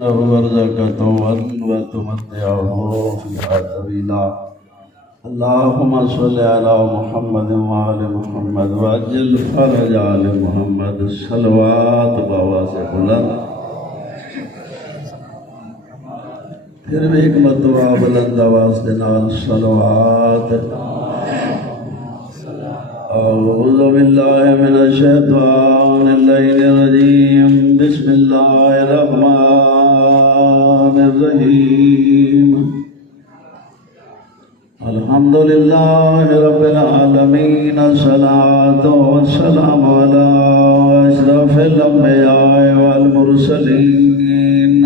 ورزقته وتمتعه فيها طويلا. اللهم صل على محمد وآل محمد وعجل فرج آل محمد. صلوات بابا سے بلند. پھر بھی ایک مرتبہ بلند آواز کے نال صلوات. اعوذ باللہ من الشیطان الرجیم. بسم اللہ الرحمن الرحیم. الحمدللہ رب العالمین. الصلاۃ والسلام علی اشرف الانبیاء والمرسلین.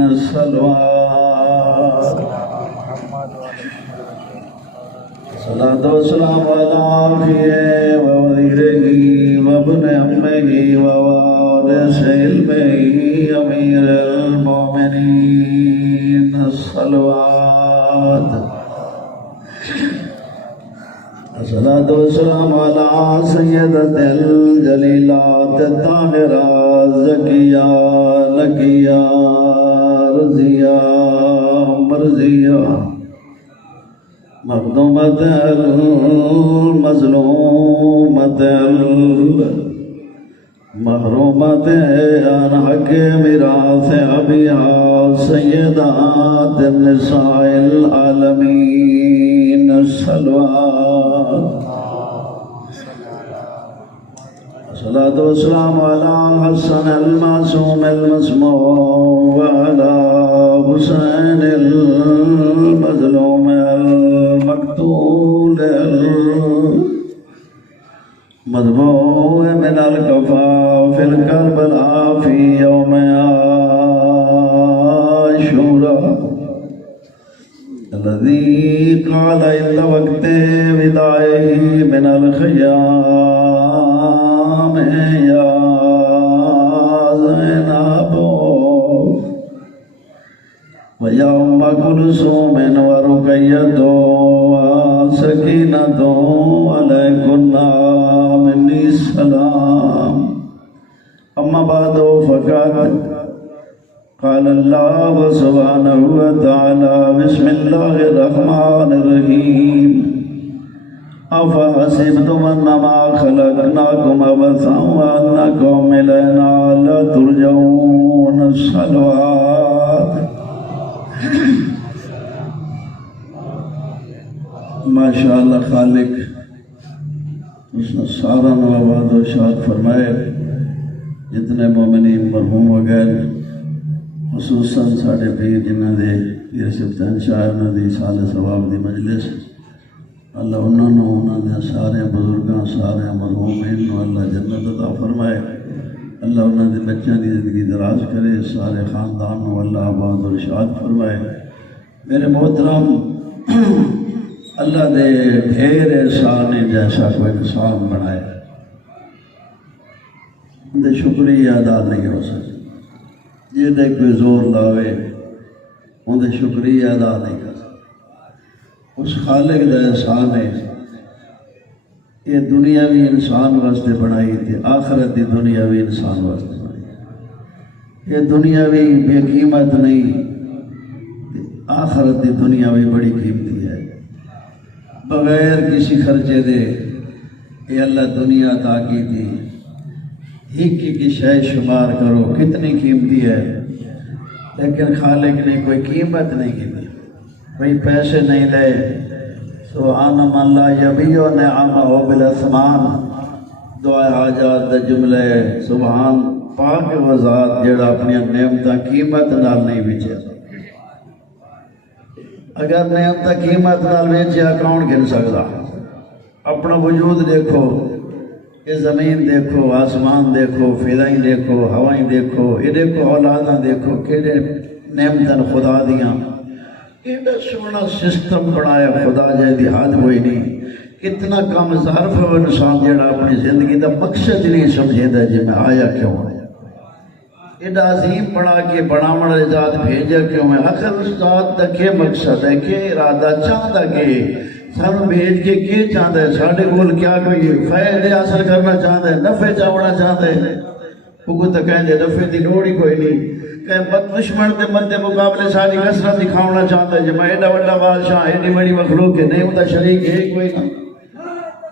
صلاۃ والسلام علی آخیہ ووزیرہ وابن عمہ ووارث علمہ امیر المومنین. الصلوات. الصلاۃ والسلام علی سیدۃ الجلیلات الطاہرات زکیہ نقیہ رضیہ مرضیہ مخدومۃ المظلومۃ المحرومۃ عن حق میراث ابیہا سیدات النساء العالمین. الصلوات. الصلاۃ والسلام علی حسن المعصوم المسموع وعلی حسین المظلوم المقتول المذبوح من الکفاف الکربلاء فی یوم عاشوراء الذي قال إن وقت وداعه من الخيام يا زينب ويا أم كلثوم ورقية وسكينة عليكن مني السلام. أما بعد فقد قال الله سبحانه وتعالى بسم الله الرحمن الرحيم. أفحسبتم أنما خلقناكم عبثا وأنكم إلينا لا ترجعون. الصلوات. ماشاءاللہ خالق اس نے سارا نواباد و شاد فرمائے. جتنے مومنین مرحوم ہو گئے خصوصاً ساڑھے پیر جنہ دے پیر سبتان شاہ انہوں دی سال ثواب دی مجلس. اللہ انہوں دے سارے بزرگاں سارے مرحومین اللہ جنت عطا فرمائے. اللہ انہوں دے بچوں دی زندگی دراز کرے. سارے خاندان اللہ آباد و شاد فرمائے. میرے محترم اللہ دے ڈھیر احسان جیسا کوئی انسان بنائے اندے شکریہ ادا نہیں ہو سکتا. یہ دے کوئی زور لاوے اندے شکریہ ادا نہیں کر سکتا. اس خالق دا احسان ہے. یہ دنیا بھی انسان واسطے بنائی تھی آخرت دی دنیا بھی انسان واسطے بنائی. یہ دنیا بھی بے قیمت نہیں آخرت دی دنیا بھی بڑی قیمتی ہے. بغیر کسی خرچے دے یہ اللہ دنیا عطا کی تھی. ایک کی شے شمار کرو کتنی قیمتی ہے لیکن خالق نے کوئی قیمت نہیں کی. کوئی پیسے نہیں لے. سبحان من لا یبیع نعمہ بالاسمان. دعا حاجات دے جملے سبحان پاک و ذات جڑا اپنی نعمتاں قیمت نال نہیں بیچے. اگر نعمتاں قیمت نال بیچیا کون گن سکتا؟ اپنا وجود دیکھو. یہ زمین دیکھو آسمان دیکھو فضائیں دیکھو ہوائیں دیکھو یہ دیکھو اولاداں دیکھو کیڑے نعمتاں خدا دیاں. ایڈا سونا سسٹم بنایا خدا جائے دی حد ہوئی نہیں. کتنا کم ظرف ہے انسان جڑا اپنی زندگی دا مقصد نہیں سمجھے دا جی میں آیا کیوں ہے. ایڈا عظیم بنا کے بناوڑ ذات بھیجا کیوں ہے. آخر اس ذات دا کیا مقصد ہے کہ ارادہ چاہتا کہ سانو بھیج کے کیا چاہتا ہے. ساڑھے کول کیا کوئی فائدے حاصل کرنا چاہتا ہے نفع چاہنا چاہتا ہے. وہ تو کہیں دے نفع دی لوڑ ہی کوئی نہیں. کہ بد دشمن دے مدے مقابلے ساری کثرت دکھاؤنا چاہتا ہے جو میں ایڈا وڈا بادشاہ ایڈی بڑی مخلوق ہے نہیں ہوتا شریک ہے کوئی نہ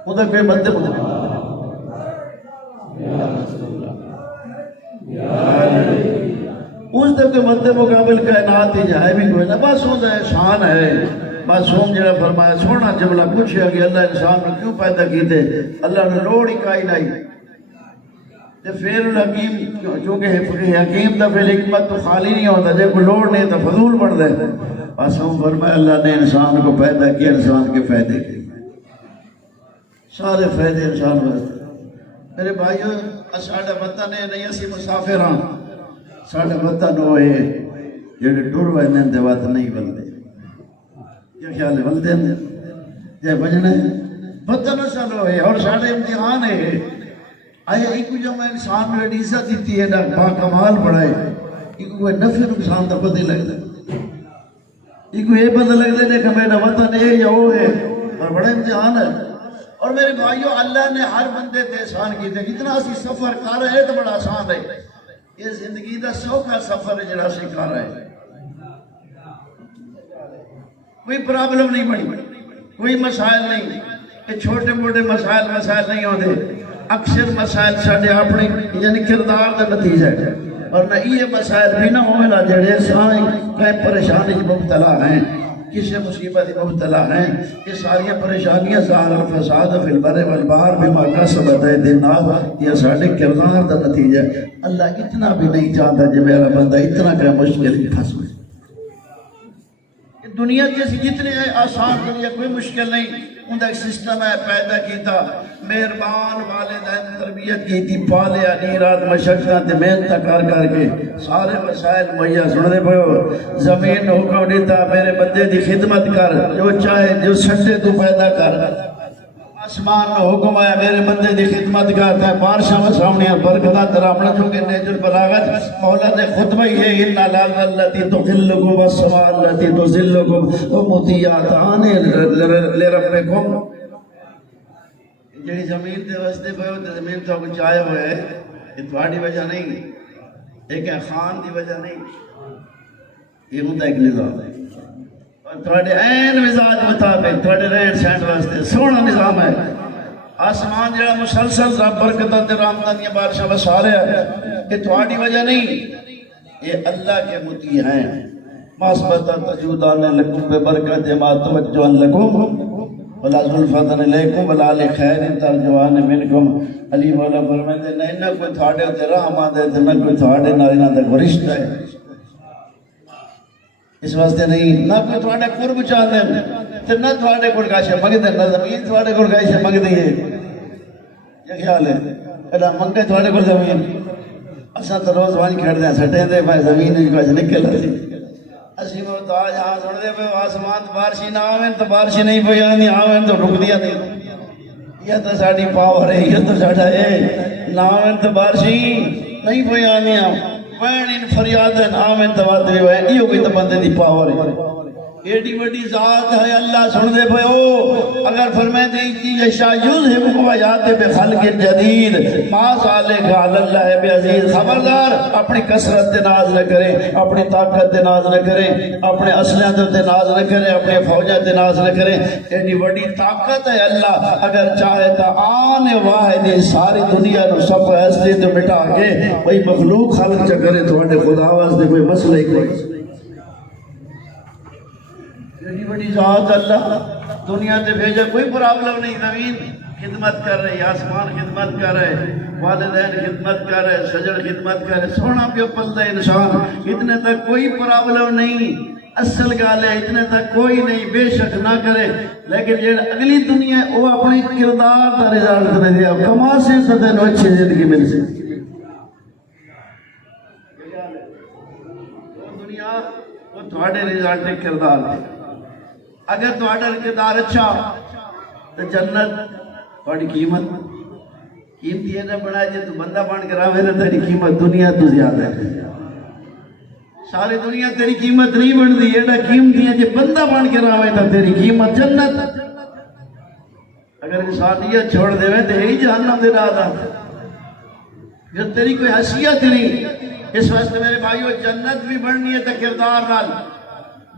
ہوتا کوئی مدے مقابلے اس تک کے مدے مقابل کائنات ہی جائے بھی کوئی نہ بس ہوتا ہے شان ہے بس ہم جڑا فرمایا سونا جملہ پوچھا کہ اللہ انسان کو کیوں پیدا کیتے اللہ نے لوڑ ہی کائی نہیں تے پھر الحکیم چونکہ حکیم دا پھر حکمت تو خالی نہیں ہوتا جب کوئی لوڑ نہیں تو فضول بڑھ دے بس ہم فرمایا اللہ نے انسان کو پیدا کیا انسان کے فائدے کے سارے فائدے انسان ہوتے میرے بھائیو ساڈا وطن ہے نہیں اسی مسافر ہاں ساڈا وطن ہوئے جڑے ٹر ویندے تے وطن نہیں بلدے کیا خیال ہے بلدے جے بجنے وطن اصل ہوئے اور ساڈے امتحان ہے آیا ایک جو میں انسان میں عزت دیتی ہے نا با کمال بڑھائے ایک کوئی نفع نقصان دا پتہ لگ دے ایک کو یہ پتہ لگ دے کہ میرا وطن ہے یا وہ ہے اور بڑا امتحان ہے اور میرے بھائیو اللہ نے ہر بندے تے احسان کی تھے جتنا اسی سفر کر رہے تو بڑا آسان ہے یہ زندگی دا سوکھا سفر ہے جڑا اسی کر رہے کوئی پرابلم نہیں بڑی کوئی مسائل نہیں کہ چھوٹے موٹے مسائل نہیں ہوتے اکثر مسائل ساڑھے اپنے یعنی کردار دا نتیجہ ہے اور نہ یہ مسائل بھی نہ ہوئے جڑے سائیں کہیں پریشانی مبتلا ہیں کسی مصیبت مبتلا ہیں یہ ساری پریشانیاں ظاہر الفساد فی البر والبحر بما کسبت ایدینا یہ ساڑھے کردار دا نتیجہ ہے اللہ اتنا بھی نہیں چاہتا جو میرا بندہ اتنا کہ مشکل پھنس ہوئے دنیا جیسی جتنے آسان دنیا کوئی مشکل نہیں ان ایک سسٹم ہے پیدا کیتا مہربان والدین تربیت کی تھی پالیا نیرات مشقت محنت کر کے سارے مسائل مہیا سن دے پہو زمین حکم دیتا میرے بندے دی خدمت کر جو چاہے جو سٹے تو پیدا کر آسمان نے حکم آیا میرے بندے دی خدمت کرتا ہے بارشاں وساونیاں برکتاں ترامنا چونکہ نیج البلاغت مولا نے خطبہ ہی ہے اِنَّا لَالْغَ الَّتِي تُخِلُّكُمْ وَالسَّمَاءَ الَّتِي تُزِلُّكُمْ وَمُتِيَّاتَانِ لِرَبِّكُمْ جڑی زمین دے وستے پہ ہوتے زمین تو کچھ آئے ہوئے یہ تھوڑی وجہ نہیں ایک خان دی وجہ نہیں یہ ہوتا ایک نظام ہے اور تھوڑے این مزاج مطابق تھوڑے رہن سینٹ واسطے سونا نظام ہے آسمان جڑا مسلسل رب برکتاں تے رحمتاں دی بارشاں وسا رہا ہے کہ تھوڑی وجہ نہیں یہ اللہ کے مطیع ہیں ماسبتا تجودان لکم ببرکت ما توجہ لکم ولا ذلفتن علیکم ولا لخیر ترجوان منکم علی مولا فرمائے نہیں نہ کوئی تھوڑے ہوتے رحمہ دے نہ کوئی تھوڑے نہ دے گرشت ہے اس واسطے نہیں نہ کوئی تھوڑے قرب چاہتے ہیں تو نہ تھوڑے قرب کاشے مگد ہے نہ زمین تھوڑے قرب کاشے مگد ہے یہ خیال ہے کہنا منگے تھوڑے قرب زمین اساں تو روز وانی کھڑ دیں سٹیں دے بھائی زمین نہیں کچھ نکل رہی اسی محتاج ہاں سن دے پہ آسمان بارشی نہ آویں تو بارشی نہیں پہ آنی آویں تو رک دیا نہیں یہ تو ساڑی پاور ہے یہ تو ساڑا ہے نہ آویں تو بارشی نہیں پہ آنی وین ان فریادن آمین تواتری وین یہ کوئی تو بندے دی پاور ہے ایڈی وڈی ذات ہے اللہ سن دے بھئی او اگر فرمائے دے یہ شایوز ہے مقویات بے خلق جدید ما ذالک علی اللہ بے عزیز خبردار اپنی کثرت تے ناز نہ کریں اپنی طاقت تے ناز نہ کریں اپنے اسلحے تے ناز نہ کریں اپنے فوجیں تے ناز نہ کریں ایڈی وڈی طاقت ہے اللہ اگر چاہے تا آنے واحد ساری دنیا نو سب ہستے تو مٹا کے وہی مخلوق خلق چا کرے تو ہٹے خدا واسطے کوئی مسئلہ ہی کوئی بڑی بڑی ذات اللہ دنیا تے بھیجا کوئی پرابلم نہیں زمین خدمت کر رہی آسمان خدمت کر رہے والدین خدمت کر رہے سجڑ خدمت کر رہے سونا پیو پلدہ انسان اتنے تک کوئی پرابلم نہیں اصل گالے اتنے تک کوئی نہیں بے شک نہ کرے لیکن یہ اگلی دنیا وہ اپنی کردار تا رزالت دے دیا کما سے صدن اچھی زندگی مل سے دنیا وہ تھوڑے رزالت کردار دے اگر تو آڈر کردار اچھا تو جنت تھوڑی قیمت قیمتی ہے نہ بڑھائے جے تو بندہ بان کر آوے نہ تیری قیمت دنیا تو زیادہ ہے ساری دنیا تیری قیمت نہیں بڑھ دی ہے نہ قیمتی ہے جے بندہ بان کر آوے نہ تیری قیمت جنت اگر انسانیت چھوڑ دے وے تو یہی جہنم دے رہا تھا جب تیری کوئی حیثیت نہیں اس واسطے میرے بھائیو جنت بھی بڑھنی ہے تو کردار نال،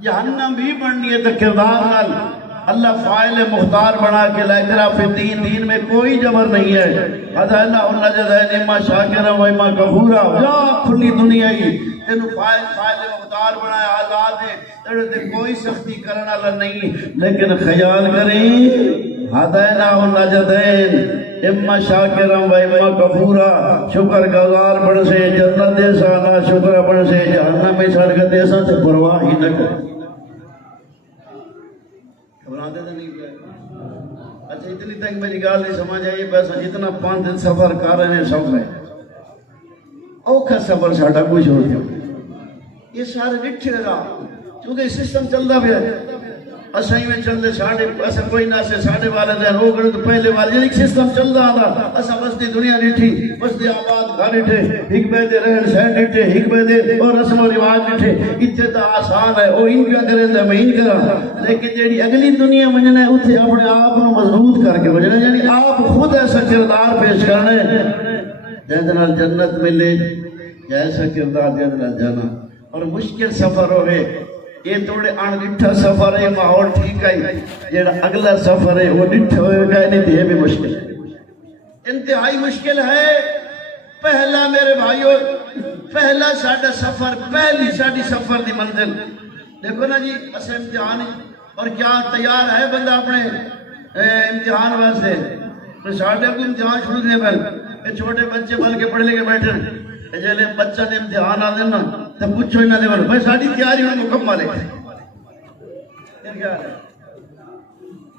جہنم بھی بڑھنی ہے تو کردار نال۔ اللہ فائل مختار بنا کے لیکرا فی دین میں کوئی جبر نہیں ہے۔ ہداینا النجدین اما شاکرا و اما کفورا، جا کھلی دنیا ہی تینو فائل مختار بنایا، آزاد ہے، تیرے تے کوئی سختی کرنا والا نہیں، لیکن خیال کریں ہداینا النجدین اما شاکرا و اما کفورا، شکر گزار بن سے جنت دے سا، نا شکر بن سے جہنم میں چھڑ کے دے سا، تے پرواہ ہی نہ کرے۔ گھبراتے تو نہیں پہ؟ اچھا اتنی تک میری گال نہیں سمجھ آئی، بس جتنا 5 دن سفر کر رہے ہیں سب میں اوکھا سفر ساڑھا کچھ ہو گیا، یہ سارے ڈٹھے رہا کیونکہ سسٹم چلتا بھی ہے۔ اسائی میں چلتے ساڑھے ایسا کوئی نہ سے ساڑھے والے دن ہو گئے تو پہلے والے یعنی سسٹم چل رہا تھا۔ ایسا بستی دنیا ڈٹھی، بستی آباد گھر ڈٹھے، حکمے دے رہن سہن ڈٹھے، حکمے دے اور رسم و رواج ڈٹھے، اتنے تو آسان ہے وہ ان کیا کریں تو میں ان کرا، لیکن جیڑی اگلی دنیا منجنا ہے اتنے اپنے آپ کو مضبوط کر کے بجنا، یعنی آپ خود ایسا کردار پیش کرنا ہے جیسا جنت ملے، جیسا کردار جیسا جانا۔ اور مشکل سفر ہوئے یہ تھوڑے ڈٹھا سفر ہے، ماحول ٹھیک ہے، جیڑا اگلا سفر ہے وہ ڈٹھا ہوئے گا نہیں تو یہ بھی مشکل ہے، انتہائی مشکل ہے۔ پہلا میرے بھائیو، پہلا ساڑھا سفر، پہلی ساڑھی سفر دی منزل دیکھو نا جی، اسے امتحان اور کیا تیار ہے بندہ اپنے امتحان واسطے؟ تو ساڑھے کو امتحان شروع دے پہل یہ چھوٹے بچے بل کے پڑھ لے کے بیٹھے ہیں، جیلے بچہ نے امتحان آ دینا تو پوچھو ہی نہ دے بل بھائی ساڑھی تیاری میں مکمل ہے کیا ہے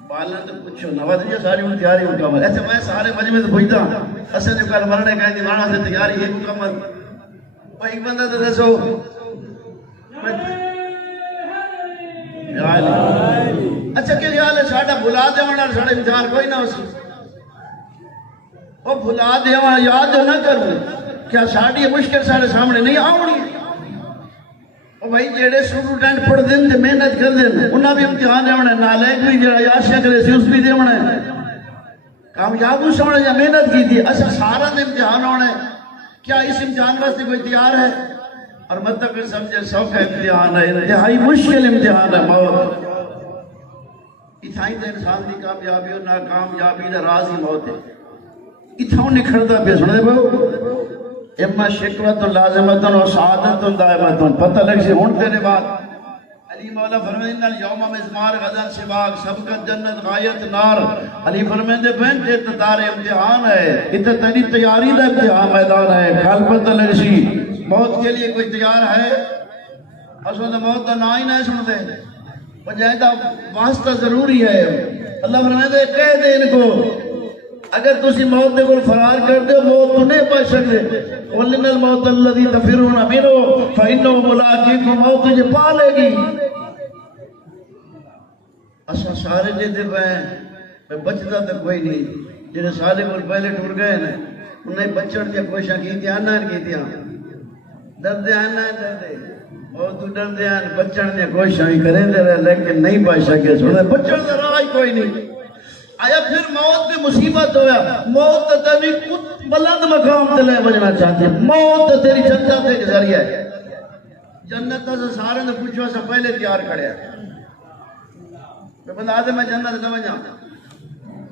بالا تو پوچھو نواز جی ساری ان تیاری مکمل۔ ایسے میں سارے مجمع سے پوچھتا اسے جو کل مرنے کہیں دیوانا سے تیاری ہے مکمل، بھائی بندہ تو دسو اچھا کیا خیال ہے ساڑھا بھلا دے ہونا ساڑھا امتحان کوئی نہ ہو سی وہ بھلا دے ہونا یاد نہ کروں کیا ساڑھی مشکل سارے سامنے نہیں آؤنی ہے؟ وہ بھائی جیڑے سٹوڈنٹ پڑھ دیں تے محنت کر دیں انہاں بھی امتحان دے ہونا، نالیک بھی جڑا یاشیا کرے سی اس بھی دے ہونا ہے، کامیاب اس ہونا یا محنت کی تھی، ایسا سارا دے امتحان ہونا ہے۔ کیا اس امتحان واسطے کوئی تیار ہے؟ اور مطلب پھر سمجھے سوکھا امتحان ہے، انتہائی مشکل امتحان ہے موت۔ اتھائی تے انسان دی کامیابی اور ناکامیابی دا راز ہی موت ہے، اتھاؤں نکھڑتا پہ سنے بھو اما شکوت لازمت و سعادت دائمت، پتہ لگ سے ہون تیرے بعد علی مولا فرمائن اليوم مزمار غزن سباق سبقت جنت غایت نار، علی فرمائن دے بہن یہ تدار امتحان ہے، اتنا تیری تیاری دا امتحان میدان ہے، کھال پتہ لگ سی موت کے لیے کوئی تیار ہے؟ اصلا موت دا نا ہی نہ سن دے وجہ واسطہ ضروری ہے۔ اللہ فرمائن دے کہہ دے ان کو اگر تسی موت دے کو فرار کر دے موت تو نہیں پا سکتے، قُلِنَّ الْمَوْتَ الَّذِي تَفِرُّونَ مِنْهُ فَإِنَّهُ مُلَاقِيكُمْ، موت تجھے پا لے گی۔ اسا سارے جے دے پہ بچتا تو کوئی نہیں، جنہیں سارے کو پہلے ٹور گئے ہیں انہیں بچڑ دیا کوشاں کی تھی آنا کی تھی دردے آنا دردے اور تو دردے آنا بچڑ دیا کوشاں ہی کریں دے رہے لیکن نہیں پا سکے، سنے بچڑ دے رہا ہی کوئی نہیں۔ آیا پھر موت میں مصیبت ہویا، موت تیری بلند مقام تلے بجنا چاہتی ہے، موت تیری جنت ایک ذریعہ ہے۔ جنت سے سارے نے پوچھو ایسا پہلے تیار کھڑے ہیں میں بندہ آدھے میں جنت نہ بجا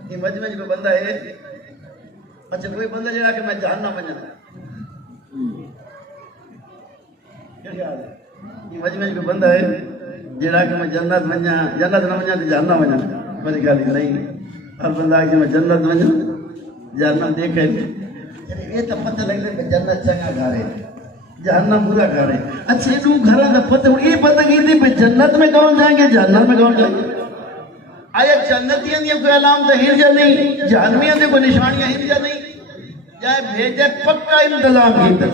یہ مجمع جو بندہ ہے اچھا کوئی بندہ جڑا کہ میں جہنم بجا کیا خیال ہے؟ یہ مجمع جو بندہ ہے جڑا کہ میں جنت بجا جنت نہ بجا تو جہنم بجا میری خیال نہیں، اور بندہ کہ میں جنت بجا جہنم دیکھے یہ تو پتہ لگ لے کہ جنت چنگا گھر ہے جہنم برا گھر ہے۔ اچھا یہ گھر کا پتہ یہ پتہ کی تھی کہ جنت میں کون جائیں گے جہنم میں کون جائیں گے؟ آیا جنتیاں دیا کوئی علامت ہرجا نہیں، جہنمیاں دیا کوئی نشانیاں ہرجا نہیں، جائے بھیجے پکا انتظام کیتا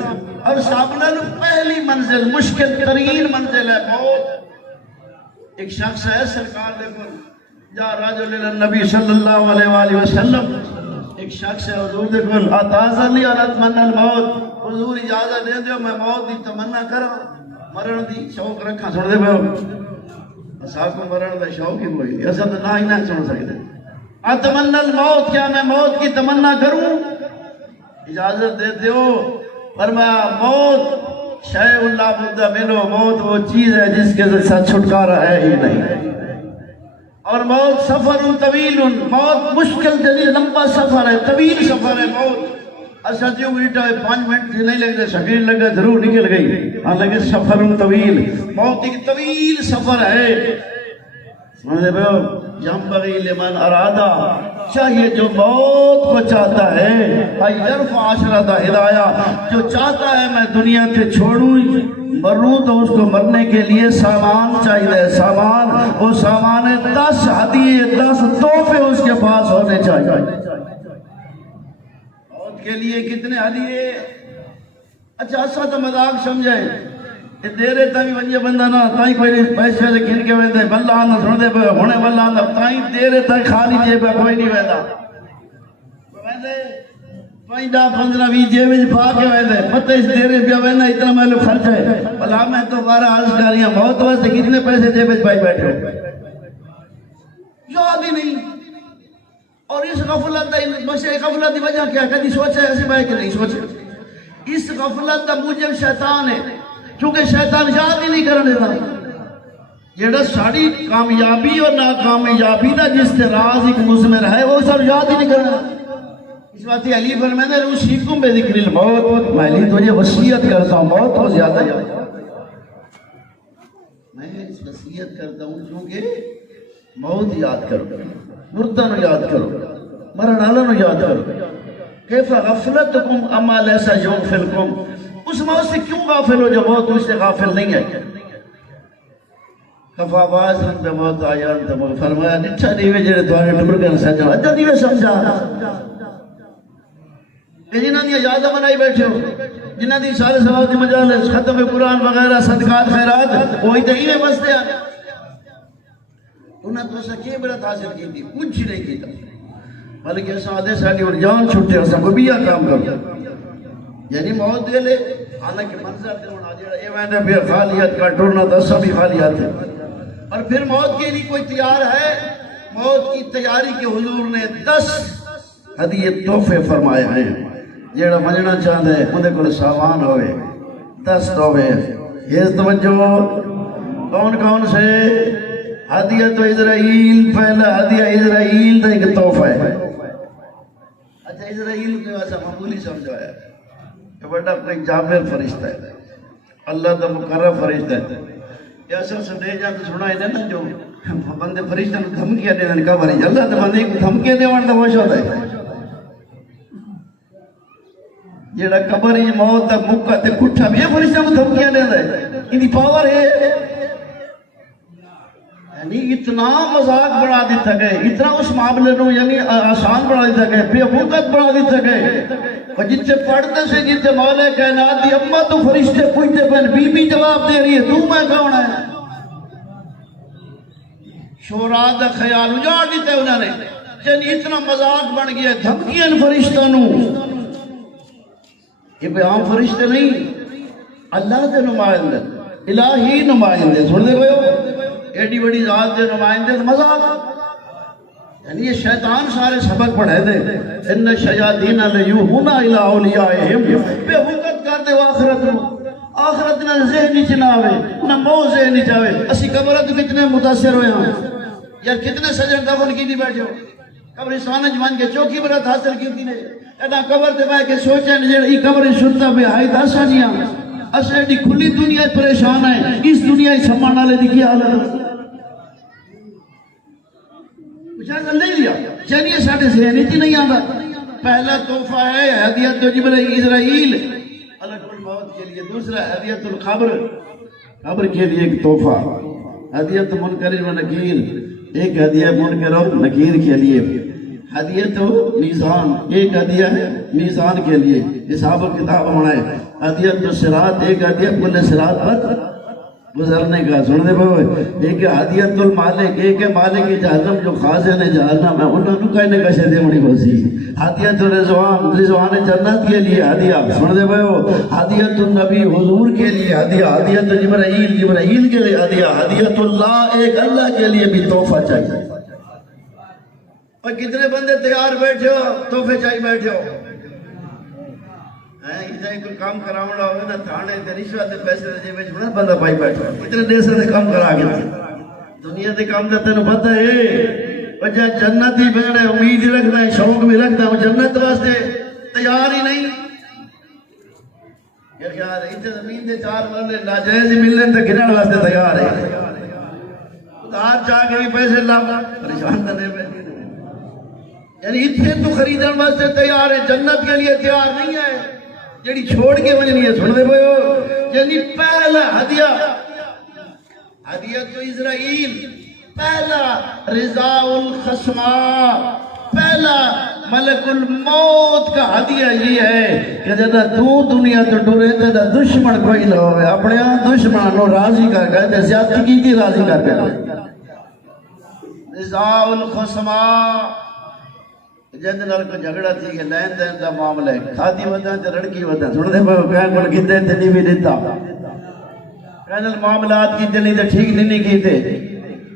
اور سامنے پہلی منزل مشکل ترین منزل ہے موت۔ ایک شخص ہے سرکار دیکھو جا رجل النبی صلی اللہ علیہ وآلہ وسلم، ایک شخص ہے حضور دیکھو اتعاذ لی اور اتمنى الموت، حضور اجازت دے دیو میں موت دی تمنا کرا مرن دی شوق رکھا سن دے بھائی صاحب کو مرن دا شوق ہی کوئی نہیں، ایسا تو نہ ہی نہ سن سکتے۔ اتمنى الموت، کیا میں موت کی تمنا کروں؟ اجازت دیتے ہو؟ فرمایا موت شیء لا بد منہ، موت وہ چیز ہے جس کے ساتھ چھٹکارا ہے ہی نہیں۔ اور موت سفر طویل، موت مشکل جدید لمبا سفر ہے، طویل سفر ہے موت۔ اصل جو بیٹا 5 منٹ نہیں لگتے، سیکنڈ لگا ضرور نکل گئی، ہاں لگے سفر طویل، موت ایک طویل سفر ہے۔ سمجھے بھائی، ينبغي لمن ارادہ، چاہیے جو موت کو چاہتا ہے، یرفع عشرۃ ہدایہ، جو چاہتا ہے میں دنیا سے چھوڑوں مروں تو اس کو مرنے کے لیے سامان چاہیے، سامان، وہ سامان ہے 10 ہدیے، 10 تحفے اس کے پاس ہونے چاہیے۔ موت کے لیے کتنے ہدیے؟ اچھا ایسا تو مذاق سمجھے، دیرے تائی ونجے بندہ نا تائی کوئی پیسے دے گھن کے ویندے بلہ آنا سن دے پہ ہونے بلہ آنا تائی دیرے تائی خالی جے پہ کوئی نہیں ویندہ ویندے 5-15-20 جے میں پا کے ویندے پتہ اس دیرے پہ ویندہ اتنا محلو خرچ ہے، بلا میں تو 12 عرض کاریاں موت واسطے کتنے پیسے جے پہ پائی بیٹھے ہو، یاد ہی نہیں۔ اور اس غفلت دی وجہ کیا، کدی سوچا ہے ایسے بھائی کہ نہیں سوچے؟ اس غفلت دا موجب شیطان ہے، کیونکہ شیطان یاد ہی نہیں کرنے دیتا۔ جیڑا ساری کامیابی اور ناکامیابی دا جس سے راز ایک مضمر ہے وہ سب یاد ہی نہیں کرنا۔ اس بات علی فرماتے ہیں اوصیکم بذکر الموت، میں علی تجھے وصیت کرتا ہوں موت کو زیادہ یاد کرو، میں اس وصیت کرتا ہوں کیونکہ موت یاد کرو، مردہ نو یاد کرو، مرن والا نو یاد کرو۔ کیف غفلتکم اما لیسا یغفلکم، اس موت سے کیوں غافل ہو جو موت اس سے غافل نہیں ہے۔ کفا وازن پہ موت آیان تم فرمایا نچھا دیوے جڑے دوارے ٹبر کر سجا اجا دیوے سمجھا کہ جنہاں دیا یادہ منائی بیٹھے ہو، جنہاں دی سارے سواب دی مجالس ختم قرآن وغیرہ صدقات خیرات وہی دہینے بستے آنے انہاں تو سکے برات حاصل کی تھی، کچھ نہیں کی تھی، بلکہ ایسا آدھے ساڑی اور جان چھوٹے ایسا کو بھی کام کرو، یعنی موت دے لے حالانکہ منظر دے ہونا جڑا اے ویندے پھر خالیت کا ٹورنا دسا بھی خالیت ہے۔ اور پھر موت کے لیے کوئی تیار ہے؟ موت کی تیاری کے حضور نے 10 ہدیے تحفے فرمائے ہیں، جڑا منجنا چاہتا ہے اندھے کو سامان ہوئے 10 تحفے۔ یہ توجہ کون کون سے؟ ہدیہ تو اسرائیل، پہلا ہدیہ اسرائیل دا ایک تحفہ ہے۔ اچھا اسرائیل کو ایسا معمولی سمجھایا ہے کہ بڑا کوئی جابر فرشتہ ہے، اللہ دا مقرر فرشتہ ہے۔ یہ اصل سے دے جاتے سنا ہے نا جو بندے فرشتہ نے دھمکیاں دے دن کا بری اللہ دا بندے کو دھمکیاں دے وانتا ہوش ہوتا ہے۔ جیڑا قبر یہ موت دا مکہ تے کٹھا بھی یہ فرشتہ کو دھمکیاں دے دے، انہی پاور ہے۔ یعنی اتنا مذاق بڑھا دیتا گئے، اتنا اس معاملے نو یعنی آسان بڑھا دیتا گئے، بے وقت بڑھا دیتا گئے، اور جتے پڑھتے سے جتے مولا کائنات دی اماں تو فرشتے پوچھتے پہن بی بی جواب دے رہی ہے تو میں کون ہے؟ شورا دا خیال اجاڑ دیتے انہوں نے، یعنی اتنا مذاق بن گیا دھمکیاں فرشتوں نو۔ یہ بے عام فرشتے نہیں، اللہ دے نمائندے، الہی نمائندے، سن دے بھائیو، ایڈی بڑی ذات دے نمائندے مذاق، یعنی یہ شیطان سارے سبق پڑھے دے ان الشیاطین لیوحون الی اولیاءہم، بے وقت کر دے آخرت نو، آخرت نہ ذہن نیچ نہ آوے نہ موت ذہن نیچ آوے۔ اسی قبرت کتنے متاثر ہوئے ہیں یار، کتنے سجن دفن کی دی بیٹھے ہو، قبرستان جمان کے چوکی برات حاصل کی دی اینا قبر دے بائے کے سوچیں جڑا ای قبر شدتا بے آئی داسا جیاں اسے ایڈی کھلی دنیا پریشان ہے، اس دنیا ہی سمانا لے دی کی حالت اجازت نہیں لیا، چلیے ساڑھے ذہنی تھی نہیں آتا۔ پہلا تحفہ ہے ہدیت جبرائیل اسرائیل الگ الموت کے لیے، دوسرا ہدیت القبر، قبر کے لیے ایک تحفہ، ہدیت منکر و نکیر، ایک ہدیہ منکر و نکیر کے لیے، ہدیت میزان، ایک ہدیہ ہے میزان کے لیے حساب و کتاب بنائے، ہدیت صراط، ایک ہدیہ کل صراط پر گزرنے کا، سن دے بھائی، ایک ہدیت المالک، ایک مالک جہنم جو خازن جہنم ہے انہوں نے کہنے کا شدے منی بسی، ہدیت رضوان، رضوان جنت کے لیے ہدیہ، سن دے بھائی، ہدیت النبی حضور کے لیے ہدیہ، ہدیت جبرائیل، جبرائیل کے لیے ہدیہ، ہدیت اللہ، ایک اللہ کے لیے بھی تحفہ چاہیے۔ اور کتنے بندے تیار بیٹھے ہو تحفے چاہیے بیٹھے ہو؟ کوئی کام کراونا ہوئے نا تھانے تے رشوت دے پیسے دے جیب وچ بڑا بندہ پائی بیٹھا اتنے دیسے دے کام کرا کے دنیا دے کام دا تینوں پتہ ہے وجہ جنت ہی بہن ہے امید ہی رکھنا ہے شوق بھی رکھنا ہے وہ جنت واسطے تیار ہی نہیں یار اتنے زمین دے چار مرلے ناجائز ہی ملنے تے گرن واسطے تیار ہے ادھار چاہ کے بھی پیسے لاؤ پریشان کرنے پہ یعنی اتنے تو خریدن واسطے تیار ہے جنت کے لیے تیار نہیں ہے جڑی چھوڑ کے ونجنی ہے سن دے پئے ہو یعنی پہلا ہدیہ تو اسرائیل پہلا رضا الخصما پہلا ملک الموت کا ہدیہ یہ ہے کہ جب تو دنیا تو ڈرے تو دشمن کوئی نہ ہوئے اپنے دشمن نو راضی کر گئے تے زیادتی کی راضی کر گئے رضا الخصما جن نال کو جھگڑا تھی کہ لین دین دا معاملہ ہے کھادی ودا تے لڑکی ودا سن دے کہیں کول کیتے تے نہیں بھی دیتا کہیں معاملات کی دلی تے ٹھیک نہیں کیتے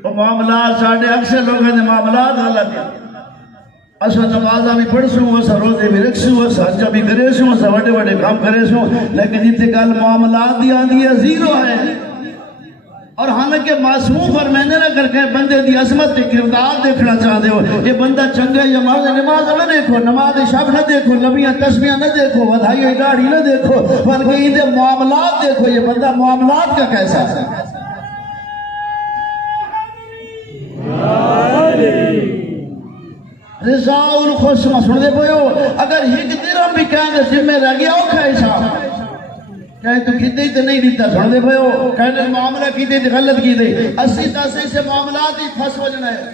وہ معاملات ساڈے اکثر لوگوں دے معاملات حالت ہیں اسا نمازاں بھی پڑھسوں اسا روزے بھی رکھسوں اسا حج بھی کریسوں اسا وڈے وڈے کام کریسوں لیکن جتے گل معاملات دی آندی ہے زیرو ہے اور حالانکہ معصوم فرمانے نہ کر کے بندے دی عظمت تے کردار دیکھنا چاہتے ہو یہ بندہ چنگا یا نماز نہ دیکھو نماز شب نہ دیکھو نبیاں تسبیحاں نہ دیکھو ودھائی داڑھی نہ دیکھو بلکہ یہ معاملات دیکھو یہ بندہ معاملات کا کیسا ہے رضا الخصما سن دے پئے ہو اگر ایک درہم بھی کہیں گے ذمہ رہ گیا اوکھا حساب کہیں تو کتے ہی تو نہیں دیتا سن دے پئے ہو کہنے معاملہ کیتے تھے غلط کیتے 80-10 سے معاملات ہی پھنس وجنا ہے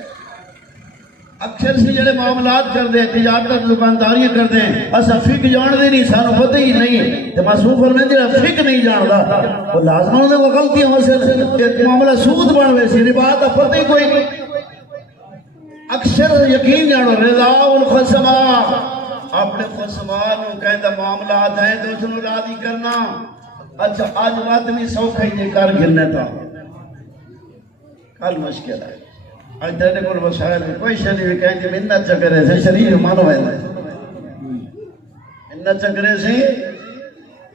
اکثر سے جڑے معاملات کر دیں تجارت دکانداریاں کر دیں اسا فقہ جان دے نہیں سانو پتہ ہی نہیں تے معصوم فرمائے جڑا فقہ نہیں جاندا وہ لازم ہوندے وہ غلطیاں واسطے معاملہ سود بن وے سی ربا دا پتہ ہی کوئی نہیں اکثر یقین جانو رضا الخصما اپنے خصما نو کہندا معاملات ہیں تو اس نو راضی کرنا اچھا آج بات نہیں سوکھا ہی یہ کار گرنے تھا کل مشکل ہے آج تیرے کول وسائل میں کوئی شریف بھی کہیں کہ منت چکرے سے شریف مانو ہے منت چکرے سے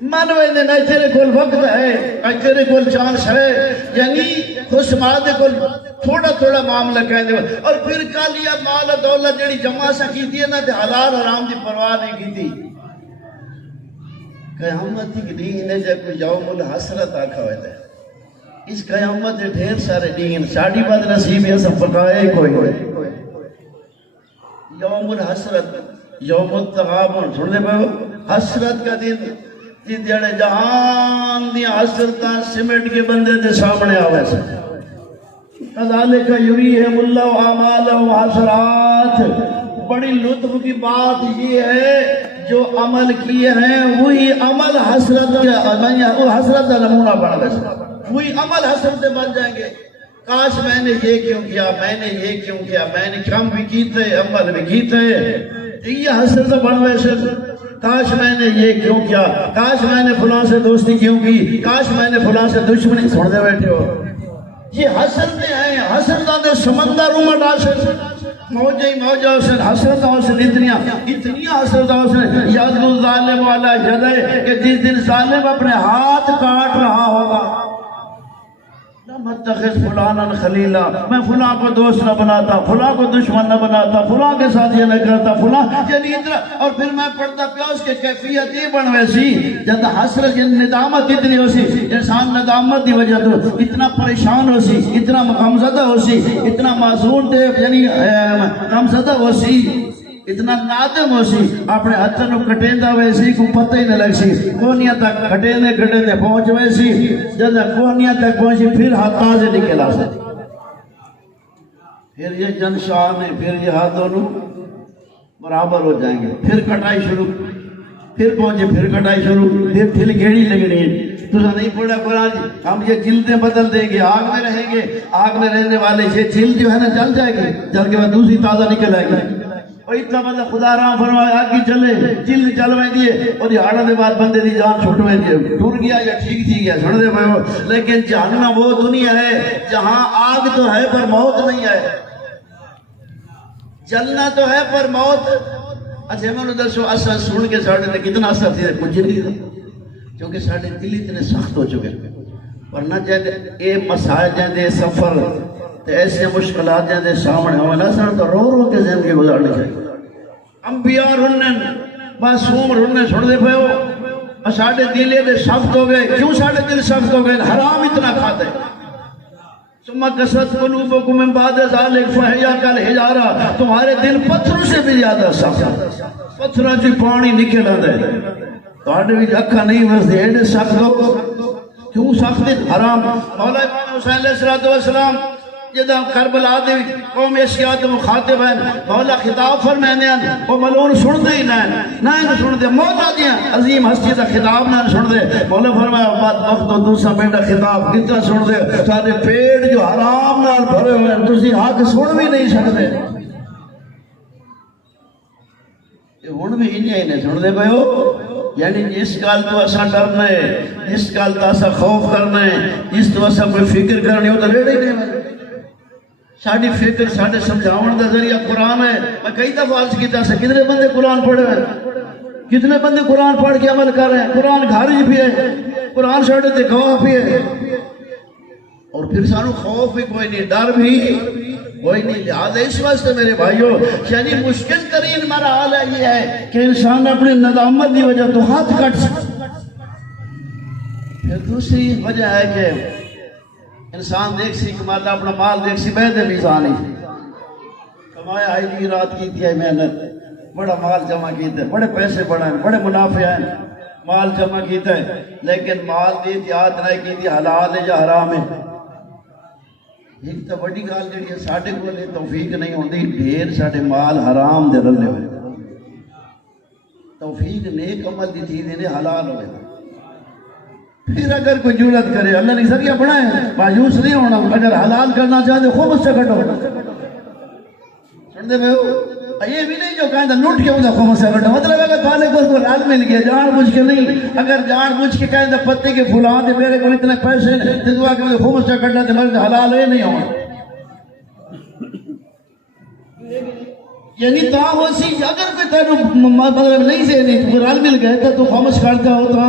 مانو ہے نہ تیرے کول وقت ہے نہ تیرے کول چانس ہے یعنی خصما دے کول تھوڑا تھوڑا معاملہ کہنے اور پھر کل یہ مال دولت جڑی جمع سا کی تھی نا تے حلال حرام دی پرواہ نہیں کی تھی قیامت کی دین ہے جب کوئی یوم الحسرت آکھا ہوئے تھے اس قیامت کے ڈھیر سارے دین ساڑھی بات نصیب ہے سب پکائے کوئی یوم الحسرت یوم التغابن سن لے پہو حسرت کا دن جن جڑے جہان دی حسرتاں سمٹ کے بندے دے سامنے آوے سے کذالک یریہم اللہ اعمالہم حسرات بڑی لطف کی بات یہ ہے جو عمل کیے ہیں وہی عمل حسرت کا نمونہ بن گئے وہی عمل حسرت بن جائیں گے کاش میں نے یہ کیوں کیا میں نے یہ کیوں کیا میں نے کام بھی کیتے عمل بھی کیتے یہ حسرت بن ویسے کاش میں نے یہ کیوں کیا کاش میں نے فلاں سے دوستی کیوں کی کاش میں نے فلاں سے دشمنی سن دے بیٹھے ہو یہ حسرتیں ہیں حسرتاں دے سمندر امٹ آسر موجہ ہی موجہ آسر حسرتاں آسر اتنی حسرتاں آسر یاد ظالم والا جدے کہ جس دن ظالم اپنے ہاتھ کاٹ رہا ہوگا متخذ فلانا خلیلا میں فلاں کو دوست نہ بناتا فلاں کو دشمن نہ بناتا فلاں کے ساتھ یہ نہ کرتا فلاں یعنی اتنا اور پھر میں پڑھتا پیاس کے کیفیت یہ بن ویسی جب حسرت ندامت اتنی ہو سی انسان ندامت دی وجہ تو اتنا پریشان ہو سی اتنا غمزدہ ہو سی اتنا معذور دے یعنی غمزدہ ہو سی اتنا نادم ہو سی اپنے ہاتھوں کو کٹیندہ ویسی کو پتہ ہی نہ لگ سی کونیاں تک کٹیندے پہنچ ویسی جب کونیاں تک پہنچی پھر ہاتھاں سے نکل آ سکتی پھر یہ جن شاہ نے پھر یہ ہاتھ دونوں برابر ہو جائیں گے پھر کٹائی شروع پھر پہنچے پھر کٹائی شروع پھر تھل گھیڑی لگنی ہے تو نہیں پڑھا قرآن ہم یہ جلدیں بدل دیں گے آگ میں رہیں گے آگ میں رہنے والے یہ جلد جو ہے نا جل جائے گی جل کے بعد دوسری تازہ نکل آئے گی اور اتنا مطلب خدا رام فرمایا آگ کی چلے جلد چل میں دیئے اور یہ آڑا دے بعد بندے دی جان چھوٹ میں دیئے ٹور گیا یا ٹھیک تھی گیا سن دے میں لیکن جہنم وہ دنیا ہے جہاں آگ تو ہے پر موت نہیں ہے جلنا تو ہے پر موت اچھا میں دسو اثر سن کے ساڑھے کتنا اثر تھی کچھ نہیں تھا، کیونکہ ساڑھے دل اتنے سخت ہو چکے، ورنہ جائے اے مسائل جائے سفر تے ایسے مشکلات جائے سامنے ہوئے نا سن تو رو رو کے ذہن کے گزارنے چاہیے۔ انبیاء رنن معصوم رنن چھوڑ دے پہ ہو، ساڑھے دل اتنے سخت ہو گئے، کیوں ساڑھے دل سخت ہو گئے؟ حرام اتنا کھاتے۔ ثم قست قلوبکم من بعد ذلک فہی کالحجارہ، تمہارے دل پتھروں سے بھی زیادہ سخت، پتھروں سے پانی نکل آتا ہے، تمہارے بھی اکھا نہیں بستے ایڈے سخت ہو، کیوں سخت؟ حرام۔ مولا امام حسین علیہ السلام جدہ کربلا دے قوم اشیات مخاطب ہیں، مولا خطاب فرمائنے ہیں، وہ ملعون سن دے ہی نہ سن دے، مولا دیا عظیم ہستی دا خطاب نہ سن دے۔ مولا فرمایا بات وقت و دوسرا بیٹا خطاب کتنا سن دے، سارے پیڑ جو حرام نال بھرے ہوئے ہیں تسی حق سن بھی نہیں سکتے، یہ ہن بھی انہیں سن دے پہ ہو۔ یعنی جس گل تو اسا ڈرنا ہے، جس گل تو اسا خوف کرنا ہے، جس تو اسا کوئی فکر کرنی ہو تو لیڑے ہی نہیں۔ ساڑھی فکر ساڑھے سمجھاؤن دا ذریعہ قرآن ہے۔ میں کئی دفعہ عرض کیتا سے کتنے بندے قرآن پڑھ رہے ہیں، کتنے بندے قرآن پڑھ کے عمل کر رہے ہیں، قرآن گھر ہی بھی ہے، قرآن ساڑھے تے گواہ بھی ہے، اور پھر سانو خوف بھی کوئی نہیں، ڈر بھی کوئی نہیں۔ لہذا اس واسطے میرے بھائیوں یعنی مشکل ترین مرحلہ یہ ہے کہ انسان اپنی ندامت کی وجہ تو ہاتھ کٹ سکتا۔ پھر دوسری وجہ ہے کہ انسان دیکھ سی کماتا اپنا مال دیکھ سی بہت میزان ہی کمایا آئی نہیں، رات کی تھی محنت، بڑا مال جمع کیتا ہے، بڑے پیسے بڑا ہیں، بڑے منافع ہیں، مال جمع کیتا ہے، لیکن مال دی اتحاد نہیں کی تھی حلال ہے یا حرام ہے۔ ایک تو بڑی گال جڑی ہے ساڑھے کو لئے توفیق نہیں ہوندی، ڈھیر ساڑھے مال حرام دے رلے ہوئے، توفیق نیک عمل دی تھی دینے حلال ہوئے۔ پھر اگر کوئی جرات کرے اللہ نے ذریعہ بنائے مایوس نہیں ہونا، اگر حلال کرنا چاہتے خوب اس سے کٹو سن دے میں ہو، یہ بھی نہیں جو کہیں تھا لوٹ کے ہوتا خوب اس سے کٹو، مطلب اگر پالے کو حلال مل گیا جان بوجھ کے نہیں، اگر جان بوجھ کے کہیں تھا پتے کے پھولان دے میرے کو اتنے پیسے دعا کہ خوب اس سے کٹنا تھے مرد حلال ہے نہیں ہونا، یعنی تا ہو سی اگر کوئی تیرے مطلب نہیں سے نہیں تو حلال مل گئے تو خاموش کرتا ہوتا۔